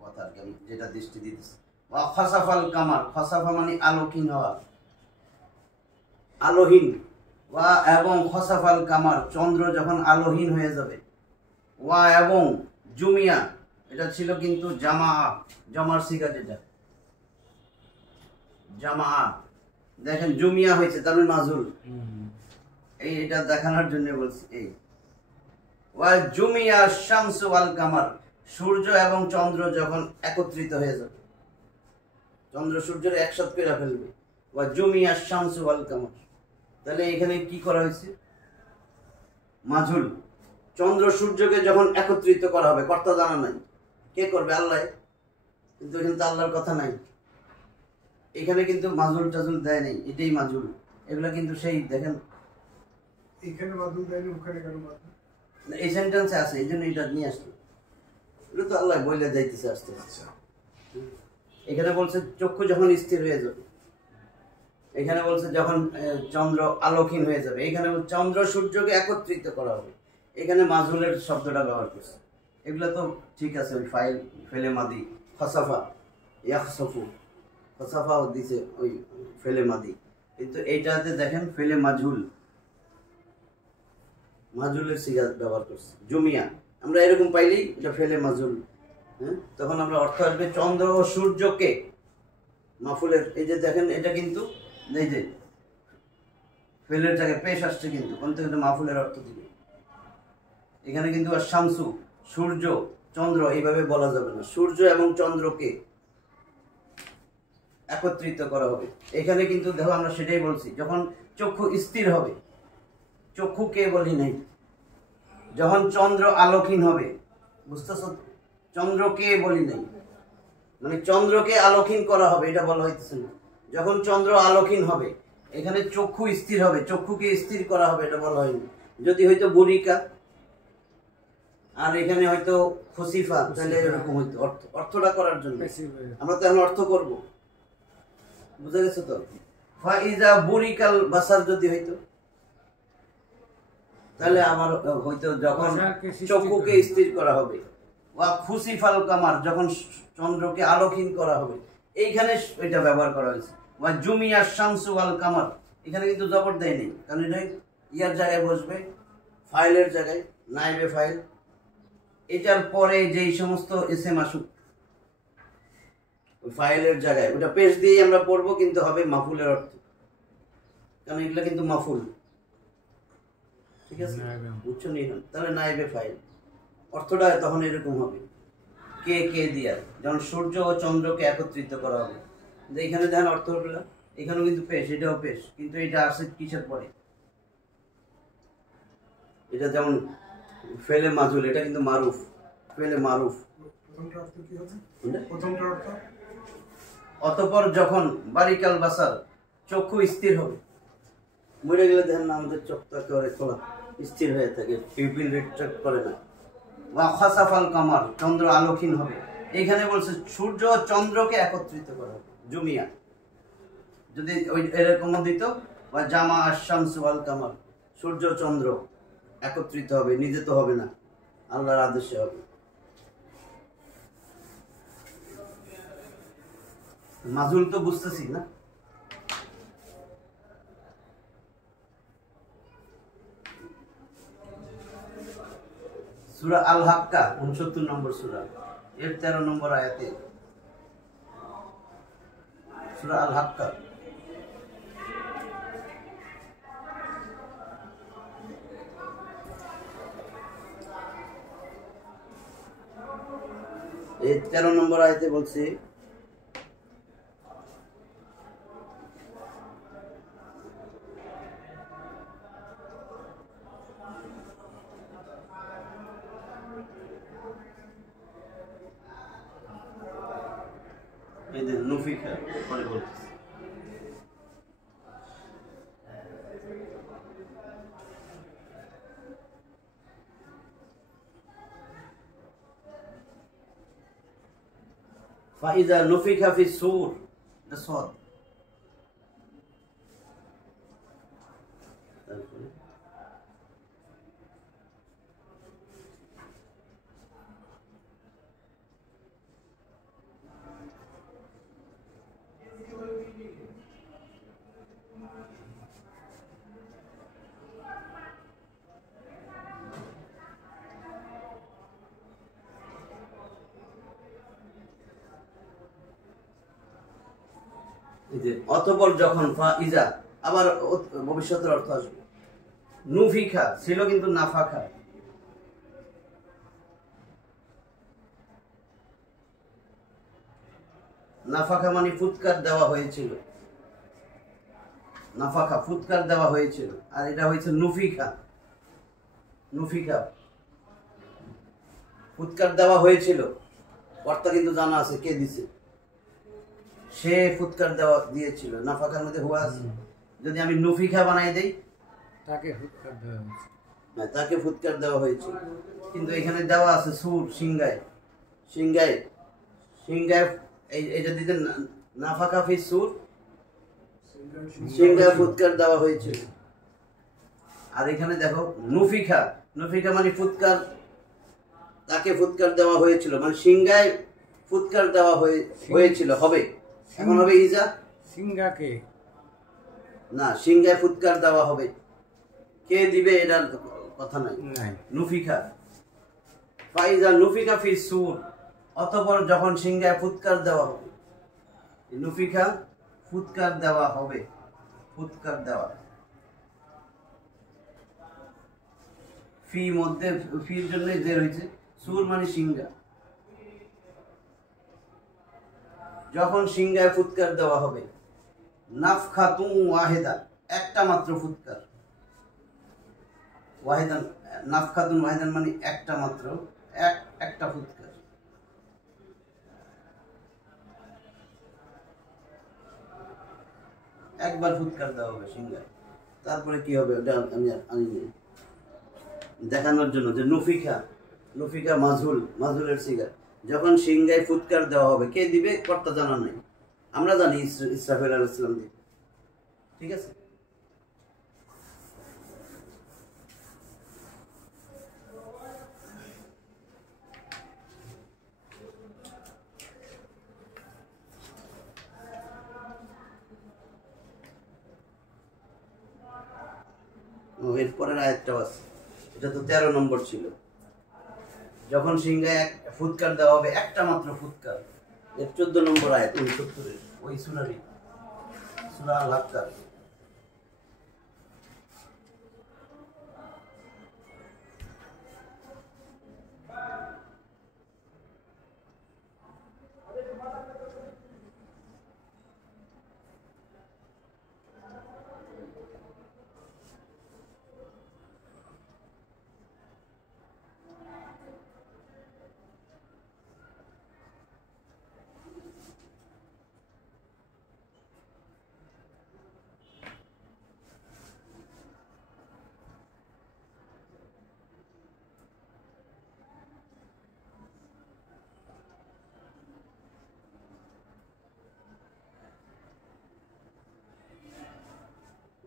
কথা আর কি, আমি যেটা দৃষ্টি দিতেছি। ওয়া খাসাফাল কামার, খাসাফা মানে আলোকহীন হওয়া, আলোহীন। ওয়া এবং খাসাফাল কামার, চন্দ্র যখন আলোহীন হয়ে যাবে। ওয়া এবং জুমিয়া, এটা ছিল কিন্তু জামা, জমার সিগা, যেটা জামা। দেখেন জুমিয়া হয়েছে, তার মানে মাজুল। এই এটা দেখানোর জন্য বলছি। এই ওয়া জুমিয়া শামসু ওয়াল কামার, সূর্য এবং চন্দ্র যখন একত্রিত হয়ে যাবে, চন্দ্র সূর্যের একসাথে করে ফেলবে। ওয়া জুমিয়া শামসু ওয়াল কামার, তাহলে এখানে কি করা হয়েছে, মাজুল। চন্দ্র সূর্যকে যখন একত্রিত করা হবে, কর্তা জানা নাই, কে করবে, আল্লাহ। কিন্তু এখানে তো আল্লাহর কথা নাই, এখানে কিন্তু মাজুল টাজুল দেয় নাই, এটাই মাজুল। এগুলা কিন্তু সেই দেখেন এখানে মাদুল দেয়নি, ওখানে কেন মাদুল? এই সেন্টেন্সে আছে, এই জন্য এটা নিয়ে আসলো। এটা তো আল্লাহ বলে যাইতেছে আসতে। আচ্ছা, এখানে বলছে চক্ষু যখন স্থির হয়ে যাবে, এখানে বলছে যখন চন্দ্র আলোকহীন হয়ে যাবে, এখানে চন্দ্র সূর্যকে একত্রিত করা হবে, এখানে মাজুলের শব্দটা ব্যবহার করছে। এগুলো তো ঠিক আছে, ওই ফাইল ফেলে মাদি, খসাফা ইয়াখসফু, খসাফাও দিছে ওই ফেলে মাদি। কিন্তু এইটাতে দেখেন ফেলে মাজুল, মাজুলের সিগা ব্যবহার করছে। জুমিয়া আমরা এরকম পাইলেই এটা ফেলে মাজুল। হ্যাঁ, তখন আমরা অর্থ আসবে চন্দ্র ও সূর্যকে, মাফুলের। এই যে দেখেন এটা কিন্তু এই যে ফেলের জায়গায় পেশ আসছে, কিন্তু কোন থেকে মাফুলের অর্থ দিবে। এখানে কিন্তু আর শামসু সূর্য চন্দ্র এইভাবে বলা যাবে না, সূর্য এবং চন্দ্রকে একত্রিত করা হবে। এখানে কিন্তু দেখো আমরা সেটাই বলছি, যখন চক্ষু স্থির হবে, চক্ষুকে বলি নাই, যখন চন্দ্র আলোকহীন হবে, বুঝতেছ, চন্দ্রকে বলি নাই, মানে চন্দ্রকে আলোকহীন করা হবে এটা বলা হইতেছে না। যখন চন্দ্র আলোকহীন হবে এখানে চক্ষু স্থির হবে, চক্ষুকে স্থির করা হবে এটা বলা হয়নি। যদি হয়তো বুরিকা আর এখানে হয়তো খসিফা, তাহলে এরকম হইতো অর্থটা করার জন্য। আমরা তো এখন অর্থ করব, বুঝা গেছে তো। ফাইজা বুরিকাল বাসার যদি হইতো, তাহলে আমার হয়তো যখন চক্ষুকে স্থির করা হবে, ওয়া খুসিফাল কামার যখন চন্দ্রকে আলোকহীন করা হবে, এইখানে এটা ব্যবহার করা হয়েছে। ওয়া জুমিয়া শামসু আল কামার, এখানে কিন্তু জবর দেয় নেই, কারণ এটা ইয়ার জায়গায় বসবে, ফাইলের জায়গায়, নাইবে ফাইল। এটার পরে যেই সমস্ত এসএম আসুক ওই ফাইলের জায়গায়, ওটা পেশ দিয়ে আমরা পড়বো, কিন্তু হবে মাফুলের অর্থ, কারণ এগুলা কিন্তু মাফুল, ঠিক আছে, বুঝছো নি? তাহলে নাইবে ফাইল অর্থটা তখন এরকম হবে, কে কে দিয়া, যেমন সূর্য ও চন্দ্রকে একত্রিত করা হবে। এখানে দেখেন অর্থগুলো, এখানেও কিন্তু পেশ, এটাও পেশ, কিন্তু এটা আসে কিসের পরে? এটা যেমন ফেলে মাজুল, এটা কিন্তু মারুফ, ফেলে মারুফ। প্রথমটা অর্থ কি হবে? প্রথমটা অর্থ অতঃপর যখন বারিকাল বাসার চক্ষু স্থির হবে, মরে গেলে দেখেন না আমাদের চোখটা একেবারে খোলা স্থির হয়ে থাকে, পিপিল রিট্রাক্ট করে না। ওয়া খাসাফাল কামার, চন্দ্র আলোকহীন হবে। এখানে বলছে সূর্য ও চন্দ্রকে একত্রিত করা হবে, জুমিয়া। যদি ওই এরকম দিত, বা জামা আশ-শামসু ওয়াল কামার, সূর্য চন্দ্র একত্রিত হবে, নিজে তো হবে না, আল্লাহর আদেশে হবে। মাজুল তো বুঝতেছি না? সূরা আল হাক্কা 69 নম্বর সূরা, এর 13 নম্বর আয়াতে, সূরা আল হাক্কা এই 13 নম্বর আয়াতে বলছে, এই যে নুফিকা পরে বলতেছে, ফাইজা নুফিকা ফি সূর, সদ, তারপরে অতঃপর যখন ফাইজা, আবার ভবিষ্যতের অর্থ আসবে। নুফিকা ছিল কিন্তু নাফাখা, নাফাখা মানে ফুৎকার দেওয়া হয়েছিল, নাফাখা ফুৎকার দেওয়া হয়েছিল, আর এটা হয়েছে নুফিকা, নুফিকা ফুৎকার দেওয়া হয়েছিল, কর্তা কিন্তু জানা আছে কে দিছে, সে ফুৎকার দেওয়া দিয়েছিল, নাফাকার মধ্যে হুয়া আছে। যদি আমি নুফিকা বানাই দেই, তাকে ফুৎকার দেওয়া হয়েছে, হ্যাঁ তাকে ফুৎকার দেওয়া হয়েছিল, কিন্তু এখানে দেওয়া আছে সুর, সিংগায়, সিংগায়, সিংগায়, এইটা দিতে নাফাকা ফি সুর, সিংগায় ফুৎকার দেওয়া হয়েছিল। আর এখানে দেখো নুফিকা, নুফিকা মানে ফুৎকার, তাকে ফুৎকার দেওয়া হয়েছিল, মানে সিংগায় ফুৎকার দেওয়া হয়েছিল, হবে, এখন হবে ইজা, সিংগাকে না, সিংগায় ফুৎকার দেওয়া হবে, কে দিবে এটার কথা নাই। নুফিকা, ফাইজা নুফিকা ফি সূর, অতঃপর যখন সিংহায় ফুৎকার দেওয়া হবে, নুফিকা ফুৎকার দেওয়া হবে, ফুৎকার দেওয়া, ফি মধ্যে ফির জন্য জের হয়েছে, সুর মানে সিংহা। যখন সিংহায় ফুৎকার দেওয়া হবে, নাফখাতুন ওয়াহিদা, একটা মাত্র ফুৎকার, ওয়াহিদান, নাফখাতুন ওয়াহিদান মানে একটা মাত্র, একটা ফুৎকার। একবার ফুৎকার দেওয়া হবে সিংহায়। তারপরে কি হবে ওটা আমি আনিনি দেখানোর জন্য, যে নফিকা মাজহুলের সিগা। যখন সিংহায় ফুৎকার দেওয়া হবে, কে দিবে কর্তা জানা নাই, আমরা জানি ইসরাফিল আলাইহিস সালাম দিবে। ঠিক আছে, এরপরের আয়াতটাও আছে, এটা তো 13 নম্বর ছিল। যখন সিংহায় ফুৎকার দেওয়া হবে, একটা মাত্র ফুৎকার, এর 14 নম্বর আয়াত 69-এর ওই সূরারই, সূরা আল-হাক্কা।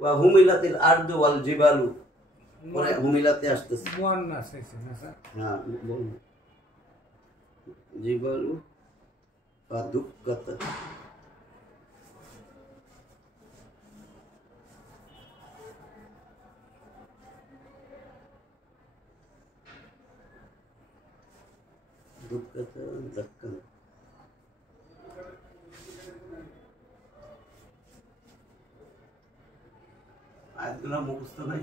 ওয়া হুমিলাতিল আরদু ওয়াল জিবালু, পরে হুমিলাতে আসতেছে। মুয়ান্নাস আছে না স্যার? হ্যাঁ বলুন, জিবালু বা দুক্কাত, দুক্কাত দাক্কান। আয়াতগুলো মুখস্থ নাই।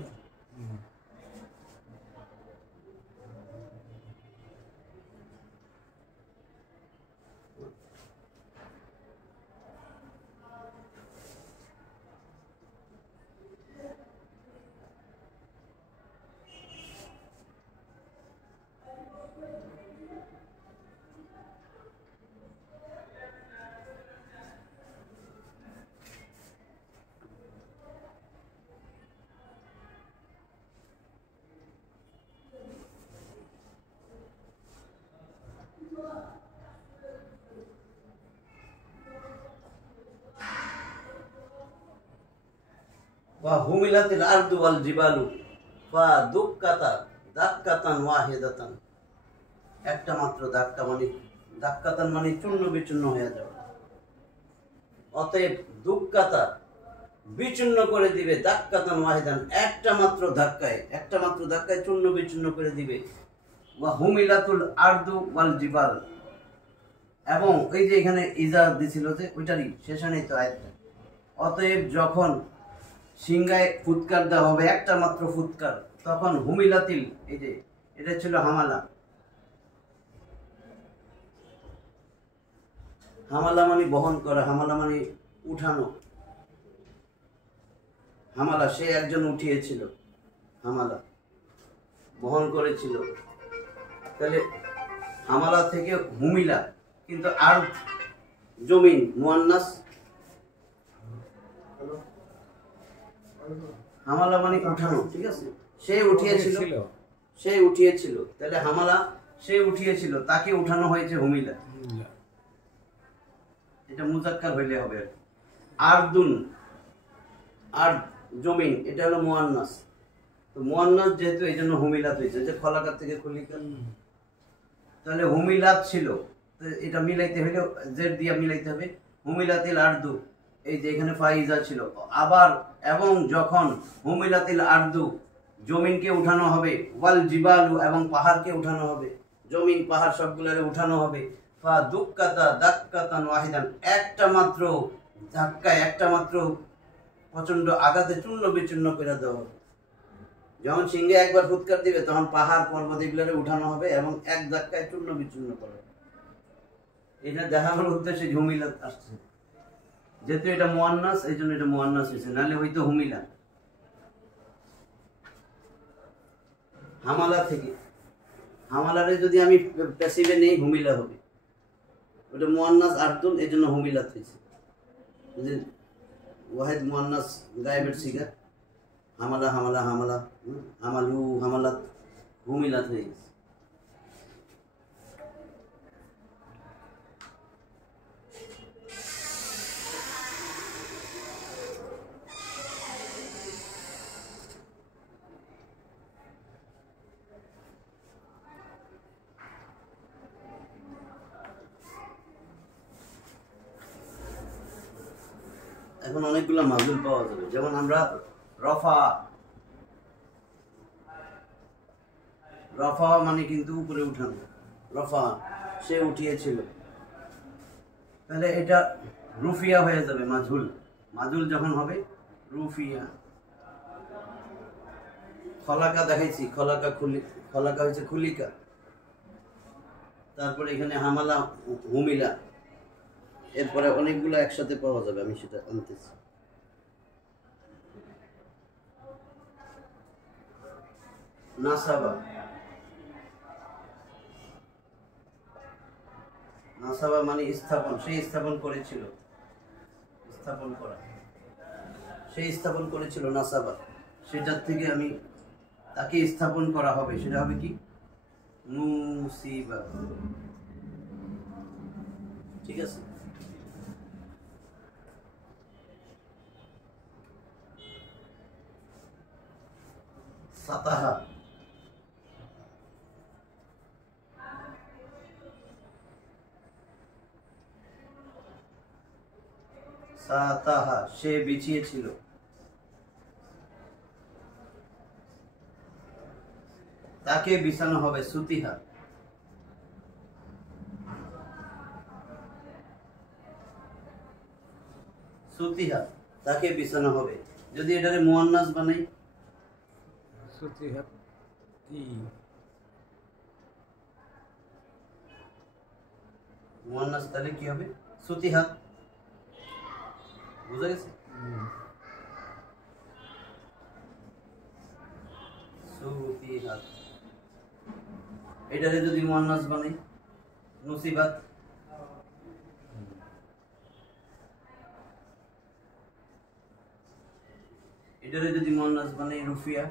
ওয়া হুমিলাতিল আরদু ওয়াল জিবালু ফা দুক্কাতা দাক্কাতান ওয়াহিদাতান, একটা মাত্র ধাক্কা, মানে দাক্কাতান মানে চূর্ণ বিচূর্ণ হয়ে যাবে। অতএব দুক্কাতা বিচূর্ণ করে দিবে, দাক্কাতান ওয়াহিদান একটা মাত্র ধাক্কায় চূর্ণ বিচূর্ণ করে দিবে। ওয়া হুমিলাতুল আরদু ওয়াল জিবাল, এবং ওই যে এখানে ইজা দিছিল যে ওইটারই শেষে নেই তো আয়াতটা। অতএব যখন সিংহায় ফুৎকার দেওয়া হবে, একটা মাত্র ফুৎকার, তখন হুমিলাতিল, এই যে এটা ছিল হামালা, হামালা মানে বহন করা, হামালা মানে উঠানো। হামালা সে একজন উঠিয়েছিল, হামালা বহন করেছিল। তাহলে হামালা থেকে হুমিলা, কিন্তু আর জমিন মুয়ান্নাস, হামালা মানে উঠানো। ঠিক আছে, সে উঠিয়েছিল, তাহলে হামালা সে উঠিয়েছিল, তাকে উঠানো হয়েছে হুমিলা, এটা মুজাক্কার হইলে হবে। আরদুন, আর জমিন, এটা হলো মুয়ান্নাস। তো মুয়ান্নাস যেহেতু এই জন্য হুমিলাত হয়েছে, যে খলাকাত থেকে খলিকাত, তাহলে হুমিলাত ছিল, তো এটা মিলাইতে হইলে জেড দিয়ে মিলাইতে হবে। হুমিলাতিল আরদু, এই যে এখানে ফাইজা ছিল, আবার এবং যখন হুমিলাতিল আরদু, জমিনকে উঠানো হবে, ওয়াল জিবালু, এবং পাহাড়কে উঠানো হবে, জমিন পাহাড় সবগুলোরে উঠানো হবে, ফা দুক্কাতা দাক্কাতান ওয়াহিদান, একটা মাত্র ধাক্কায়, একটা মাত্র প্রচন্ড আঘাতে চূর্ণ বিচূর্ণ করে দেওয়া হবে। যখন সিংহে একবার ফুৎকার দিবে তখন পাহাড় পর্বত এগুলোরে উঠানো হবে এবং এক ধাক্কায় চূর্ণ বিচূর্ণ করা হবে। এটা দেখানোর উদ্দেশ্যে হুমিলা আসছে, যেহেতু এটা মুয়ান্নাস এই জন্য এটা মুয়ান্নাস হয়েছে, নাহলে হয়তো হুমিলা। হামালা থেকে, হামালারে যদি আমি প্যাসিভে নেই হুমিলা হবে, ওটা মুয়ান্নাস আর্দুন এই জন্য হুমিলাত হয়েছে। ওয়াহেদ মুয়ান্নাস গায়েবের সিগা, হামালা হামালা হামালা, হামালু হামালাত, হুমিলাত হয়ে গেছে। এখন অনেকগুলো মাজুল পাওয়া যাবে, যেমন আমরা রফা, রফা মানে কিন্তু উপরে উঠানো, রফা সে উঠিয়েছিল, তাহলে এটা রুফিয়া হয়ে যাবে মাজুল। মাজুল যখন হবে রুফিয়া। খলাকা দেখাইছি, খলাকা খুলি, খলাকা হয়েছে খুলিকা। তারপরে এখানে হামালা হুমিলা, এরপরে অনেকগুলো একসাথে পাওয়া যাবে, আমি সেটা আনতেছি। নাসাবা, নাসাবা মানে স্থাপন, সেই স্থাপন করেছিল, স্থাপন করা, সেই স্থাপন করেছিল নাসাবা, সেটার থেকে আমি তাকে স্থাপন করা হবে, সেটা হবে কি নুসিবা। ঠিক আছে, সাতাহা, সাতাহা সে বিছিয়েছিল, তাকে বিছানো হবে সুতিহা। সুতিহা তাকে বিছানো হবে। যদি এটারে মুয়ান্নাস বানাই, সুতিহাত মুয়ান্নাস, তাহলে কি হবে সুতিহাত, বুঝা গেছে? সুতিহাত, এটারে যদি মুয়ান্নাস বানাই নুসিবাত, এটারে যদি মুয়ান্নাস বানাই রুফিয়া,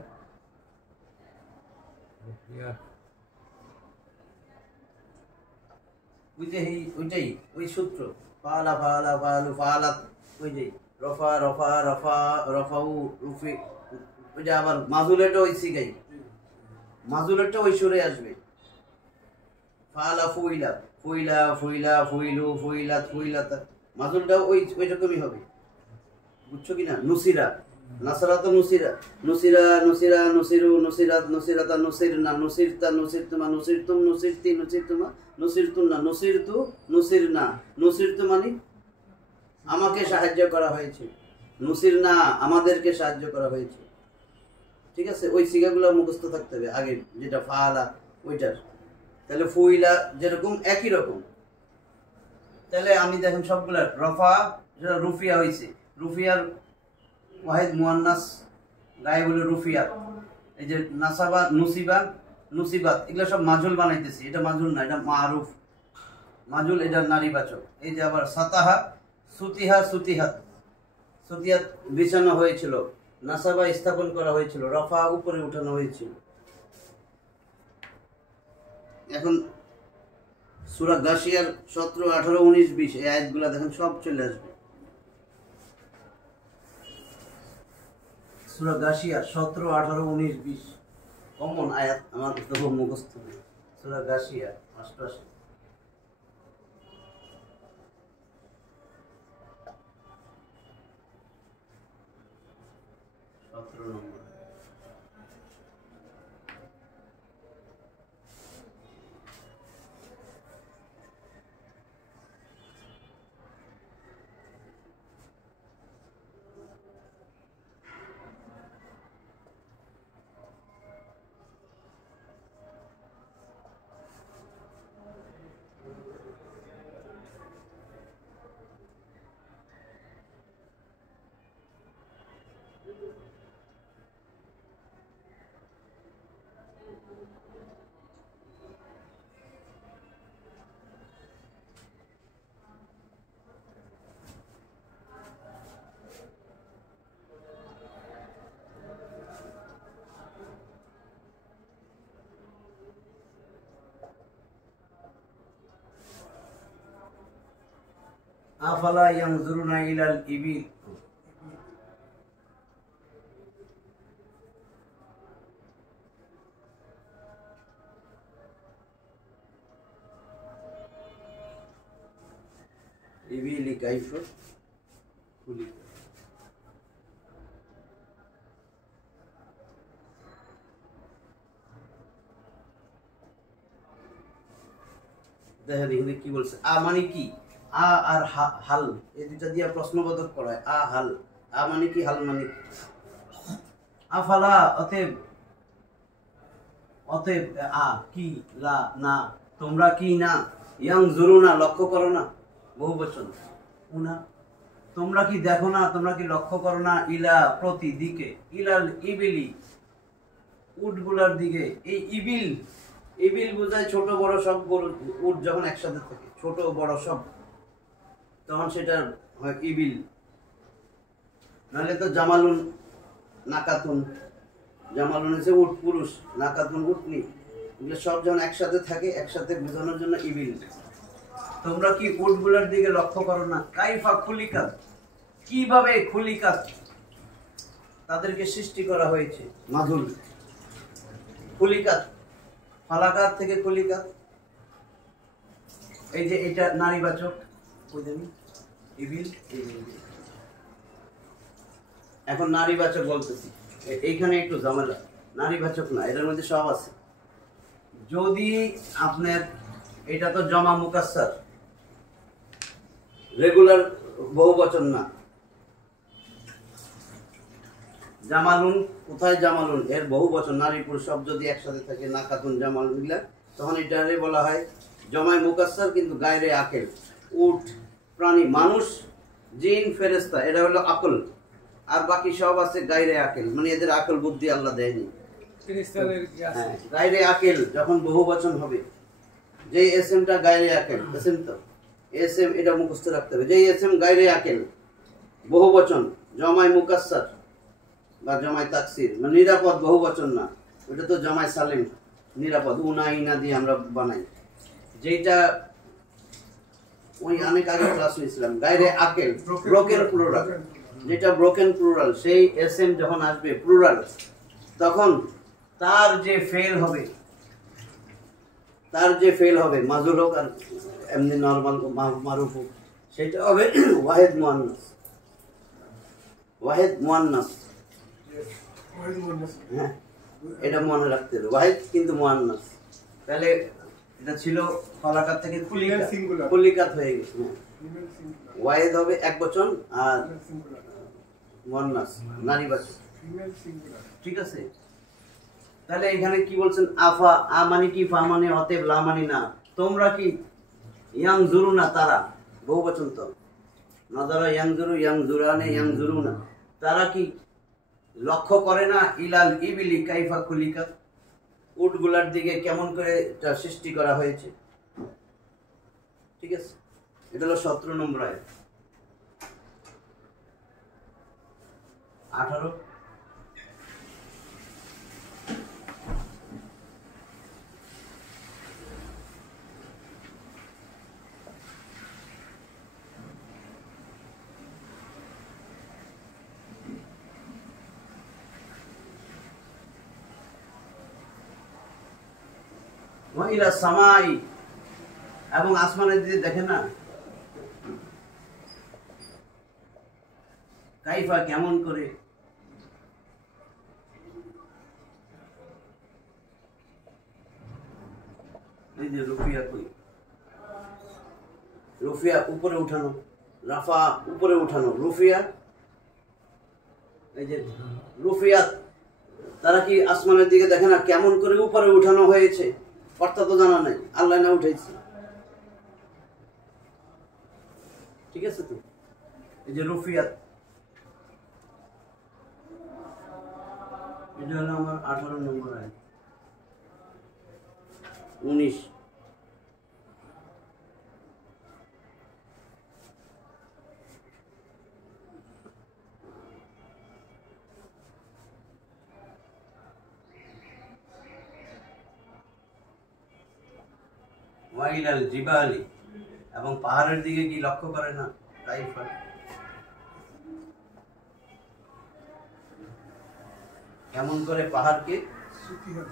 ওইটাই ওই সূত্র, ফালা ফালা ফালু ফালাত, ওইটাই রফা রফা রফা রফাউ রুফি, ওইটা আবার মাজুলেটা ওই সিগাই, মাজুলেরটা ওই সুরে আসবে, ফালা ফুইলা ফুইলা ফুইলা ফুইলু ফুইলাত ফুইলাত, মাজুলটাও ওই রকমই হবে, বুঝছো কিনা? নুসিরা, নাসরাত নুসিরা, নুসিরা নুসিরা নুসিরু নুসিরাত নুসিরাতা নুসিরনা নুসিরতা নুসিরতুমা নুসিরতুম নুসিরতি নুসিরতুমা নুসিরতুন্না নুসিরতু নুসিরনা, নুসিরতু মানে আমাকে সাহায্য করা হয়েছে, নুসিরনা আমাদেরকে সাহায্য করা হয়েছে। ঠিক আছে, ওই সিগাগুলো মুখস্থ থাকতে হবে আগে, যেটা ফালা ওইটার, তাহলে ফুইলা যেরকম একই রকম। তাহলে আমি দেখেন সবগুলার রফা, যেটা রুফিয়া হয়েছে, রুফিয়ার ওয়াহিদ মুয়ান্নাস গায়ে বলে রুফিয়া, এই যে নাসাবা নুসিবা নুসিবাত এগুলো সব মাজুল বানাইতেছি, এটা মাজুল না, এটা মারুফ মাজুল, এটা নারীবাচক। এই যে আবার সাতাহা সুতিহা সুতিহাত, সুতিহাত বিছানো হয়েছিল, নাসাবা স্থাপন করা হয়েছিল, রফা উপরে উঠানো হয়েছিল। এখন সূরা গাশিয়ার 17, 18, 19, 20 এই আয়াতগুলো দেখেন সব চলে আসবে। সূরা গাশিয়া 17, 18, 19, 20 কমন আয়াত, আমার তো মুখস্থ নেই। সূরা গাশিয়া 88, 17 নম্বর। আফালা ইয়ানজুরুনা ইলাল ইবিল, ইবিলি কাইফা খুলিকাত। দেখেন এখানে কি বলছে, আ মানে কি, আ আর হাল এই দুটা দিয়ে প্রশ্নবোধক করায়। আ হাল, আ মানে কি, হাল মানে কি। আফালা অতএব, অতএব আ কি, লা না, তোমরা কি না, ইয়ানজুরুনা লক্ষ্য করো না, বহু বচন, উনা তোমরা কি দেখো না, তোমরা কি লক্ষ্য করো না, ইলা প্রতি দিকে, ইলাল ইবিলি উটগুলার দিকে। এই ইবিল, ইবিল বোঝায় ছোট বড় সব গরু, উট যখন একসাথে থাকে ছোট বড় সব, তখন সেটা হয় ইবিল। নাহলে তো জামালুন নাকাতুন, জামালুন হচ্ছে উট পুরুষ, নাকাতুন উটনি, এগুলো সব যখন একসাথে থাকে একসাথে বোঝানোর জন্য ইবিল। তোমরা কি উটগুলার দিকে লক্ষ্য করো না, কাইফা খুলিকাত, কিভাবে খুলিকাত তাদেরকে সৃষ্টি করা হয়েছে। মাধুল খুলিকাত, ফালাকাত থেকে খুলিকাত, এই যে এটা নারীবাচক, ওই দেন ইবিল। এখন নারীবাচক বলতেছি, এইখানে একটু ঝামেলা, নারীবাচক না, এটার মধ্যে সব আছে। যদি আপনার এটা তো জমা মুকাসসার, রেগুলার বহু বচন না। জামালুন, কোথায় জামালুন, এর বহু বচন, নারী পুরুষ সব যদি একসাথে থাকে, নাকাতুন জামালুন গুলা, তখন এটারে বলা হয় জমায় মুকাসসার, কিন্তু গায়রে আকেল। উট, প্রাণী, মানুষ, জিন, ফেরেশতা, এটা হলো আকল। আর বাকি সব আছে গায়রে আকেল, মানে এদের আকল বুদ্ধি আল্লাহ দেয়নি। হ্যাঁ, গায়রে আকেল যখন বহু বচন হবে, যে এসএমটা গায়রে আকেল, এসএম তো এসএম, এটা মুখস্থ রাখতে হবে। যে এসএম গায়রে আকেল বহু বচন, জমায় মুকাসসার বা জমায় তাকসির, মানে নিরাপদ বহু বচন না, ওটা তো জমায় সালেম, নিরাপদ, উনা ইনা দিয়ে আমরা বানাই। যেটা ওই অনেক আগে ক্লাস নিয়েছিলাম, গায়রে আকেল ব্রোকেন প্লুরাল, যেটা ব্রোকেন প্লুরাল, সেই এসএম যখন আসবে প্লুরাল, তখন তার যে ফেল হবে, তার যে ফেল হবে, মাজুর হোক আর এমনি নর্মাল মারুফ হোক, সেটা হবে ওয়াহেদ মুয়ান্নাস। ওয়াহেদ মুয়ান্নাস, হ্যাঁ এটা মনে রাখতে হবে, ওয়াহেদ কিন্তু মুয়ান্নাস। তাহলে এটা ছিল ফালাকাত থেকে খুলিকাত হয়ে গেছে। ওয়াহেদ হবে এক বচন আর মুয়ান্নাস নারীবাচক, ঠিক আছে। তাহলে এখানে কি বলছেন, আফা, আ মানে কি, ফা মানে অতএব, লা মানে না, তোমরা কি, ইয়ানজুরুনা তারা, বহু বচন তো, নাযারা ইয়ানজুরু, ইয়ানজুরানে, ইয়ানজুরুনা, তারা কি লক্ষ্য করে না, ইলাল ইবিলি কাইফা খুলিকাত, উটগুলার দিকে কেমন করে এটা সৃষ্টি করা হয়েছে। ঠিক আছে, এটা হলো 17 নম্বর আয়াত। 18 ওয়াইলা সামাই, এবং আসমানের দিকে দেখেন না, কাইফা কেমন করে, এই যে রুফিয়া, কই রুফিয়া উপরে উঠানো, রাফা উপরে উঠানো, রুফিয়া, এই যে রুফিয়া, তারা কি আসমানের দিকে দেখে না কেমন করে উপরে উঠানো হয়েছে, কর্তা তো জানা নাই, আল্লাহ না উঠাইছে। ঠিক আছে তো, এই যে রুফিয়াত, এটা হলো আমার 18 নম্বর আয়াত। 19 ওয়াইলাল জিবালি, এবং পাহাড়ের দিকে কি লক্ষ্য করে না, কাইফা। কেমন করে পাহাড়কে সুতিহাত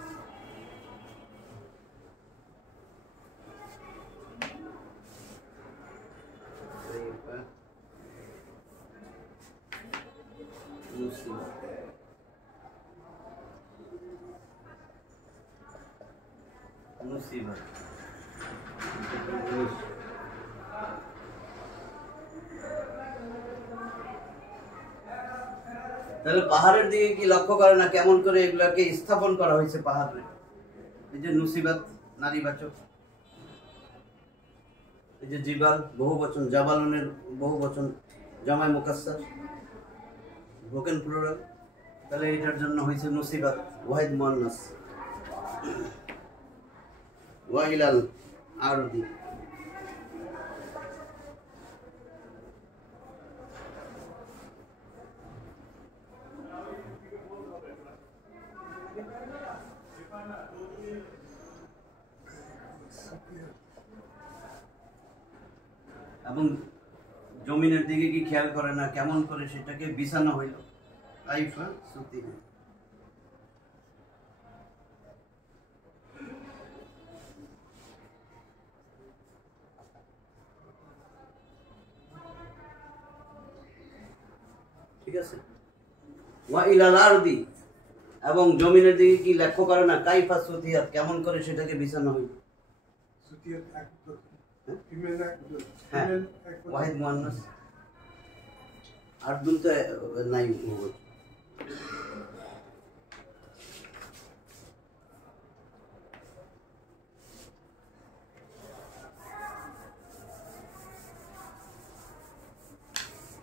মুসিবত। তাহলে পাহাড়ের দিকে কি লক্ষ্য করে না কেমন করে এগুলাকে স্থাপন করা হয়েছে পাহাড়ে? এই যে নুসিবাত নারীবাচক, এই যে জিবাল বহু বচন, জাবালনের বহু বচন, জামাই মুকাসসার, ভোকেন প্লুরাল। তাহলে এটার জন্য হয়েছে নুসিবাত ওয়াহিদ মুয়ান্নাস। ওয়াইলাল আরদি, এবং জমিনের দিকে কি খেয়াল করে না কেমন করে সেটাকে বিছানো হইল? কাইফা সুতিহা। ঠিক আছে। ওয়া ইলাল আরদি, এবং জমিনের দিকে কি লক্ষ্য করে না কাইফা সুতিহাত, কেমন করে সেটাকে বিছানো হইল? সুতিহাত একদম ফিমেল একদম হ্যাঁ, ফিমেল একদম ওয়াহিদ মুয়ান্নাস। আর দুল তো নাই বহুবচন।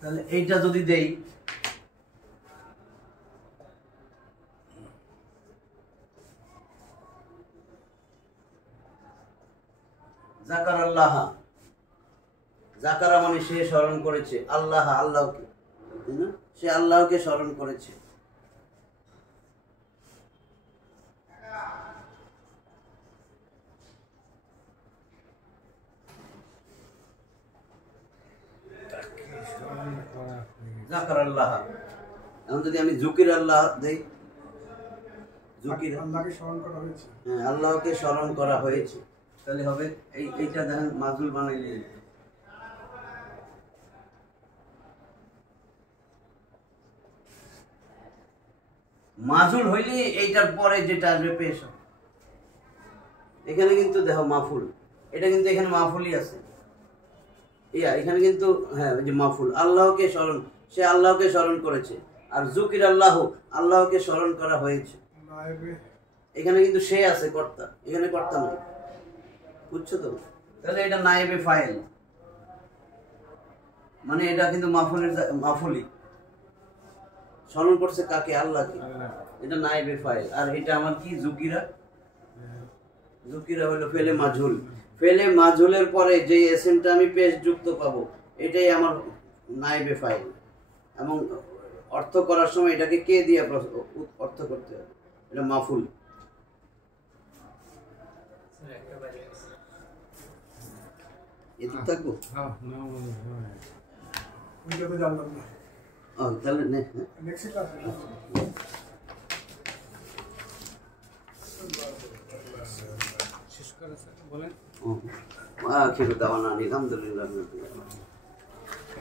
তাহলে এইটা যদি দেই, জাকার আল্লাহ, জাকারা মানে সে স্মরণ করেছে, আল্লাহ আল্লাহকে, তাই না? সে আল্লাহকে স্মরণ করেছে। স্মরণ করা হয়েছে। জাকার আল্লাহ। এখন যদি আমি জুকির আল্লাহ দেই, জুকির, আল্লাহকে স্মরণ করা হয়েছে। হ্যাঁ, আল্লাহকে স্মরণ করা হয়েছে, তাহলে হবে এইটা দেখেন মাজুল বানাইলে, মাজুল হইলে এইটার পরে যেটা আসবে পেশ। এখানে কিন্তু দেখো মাফুল, এটা কিন্তু এখানে মাফুলই আছে, এখানে কিন্তু হ্যাঁ ওই যে মাফুল, আল্লাহকে স্মরণ, সে আল্লাহকে স্মরণ করেছে। আর জুকির আল্লাহ, আল্লাহকে স্মরণ করা হয়েছে। নায়েবে এখানে কিন্তু সে আছে কর্তা, এখানে কর্তা নাই, বুঝছো তো? তাহলে এটা নায়েবে ফাইল, মানে এটা কিন্তু মাফুলের মাফুলি, স্মরণ করছে কাকে? আল্লাহকে। এটা নায়েবে ফাইল। আর এটা আমার কি জুকিরা, জুকিরা হলো ফেলে মাজহুল। ফেলে মাজহুলের পরে যে এসএমটা আমি পেশ যুক্ত পাবো, এটাই আমার নায়েবে ফাইল। এবং অর্থ করার সময় এটাকে কে দিয়ে অর্থ করতে হবে? এটা মাফুল। এতে থাকবো? হ্যাঁ, না মনে হয়। ওইটা তো জানলাম না। তাহলে নেক্সট ক্লাসে শেষ করে স্যার বলেন। আখির দাওয়ানা আলহামদুলিল্লাহ।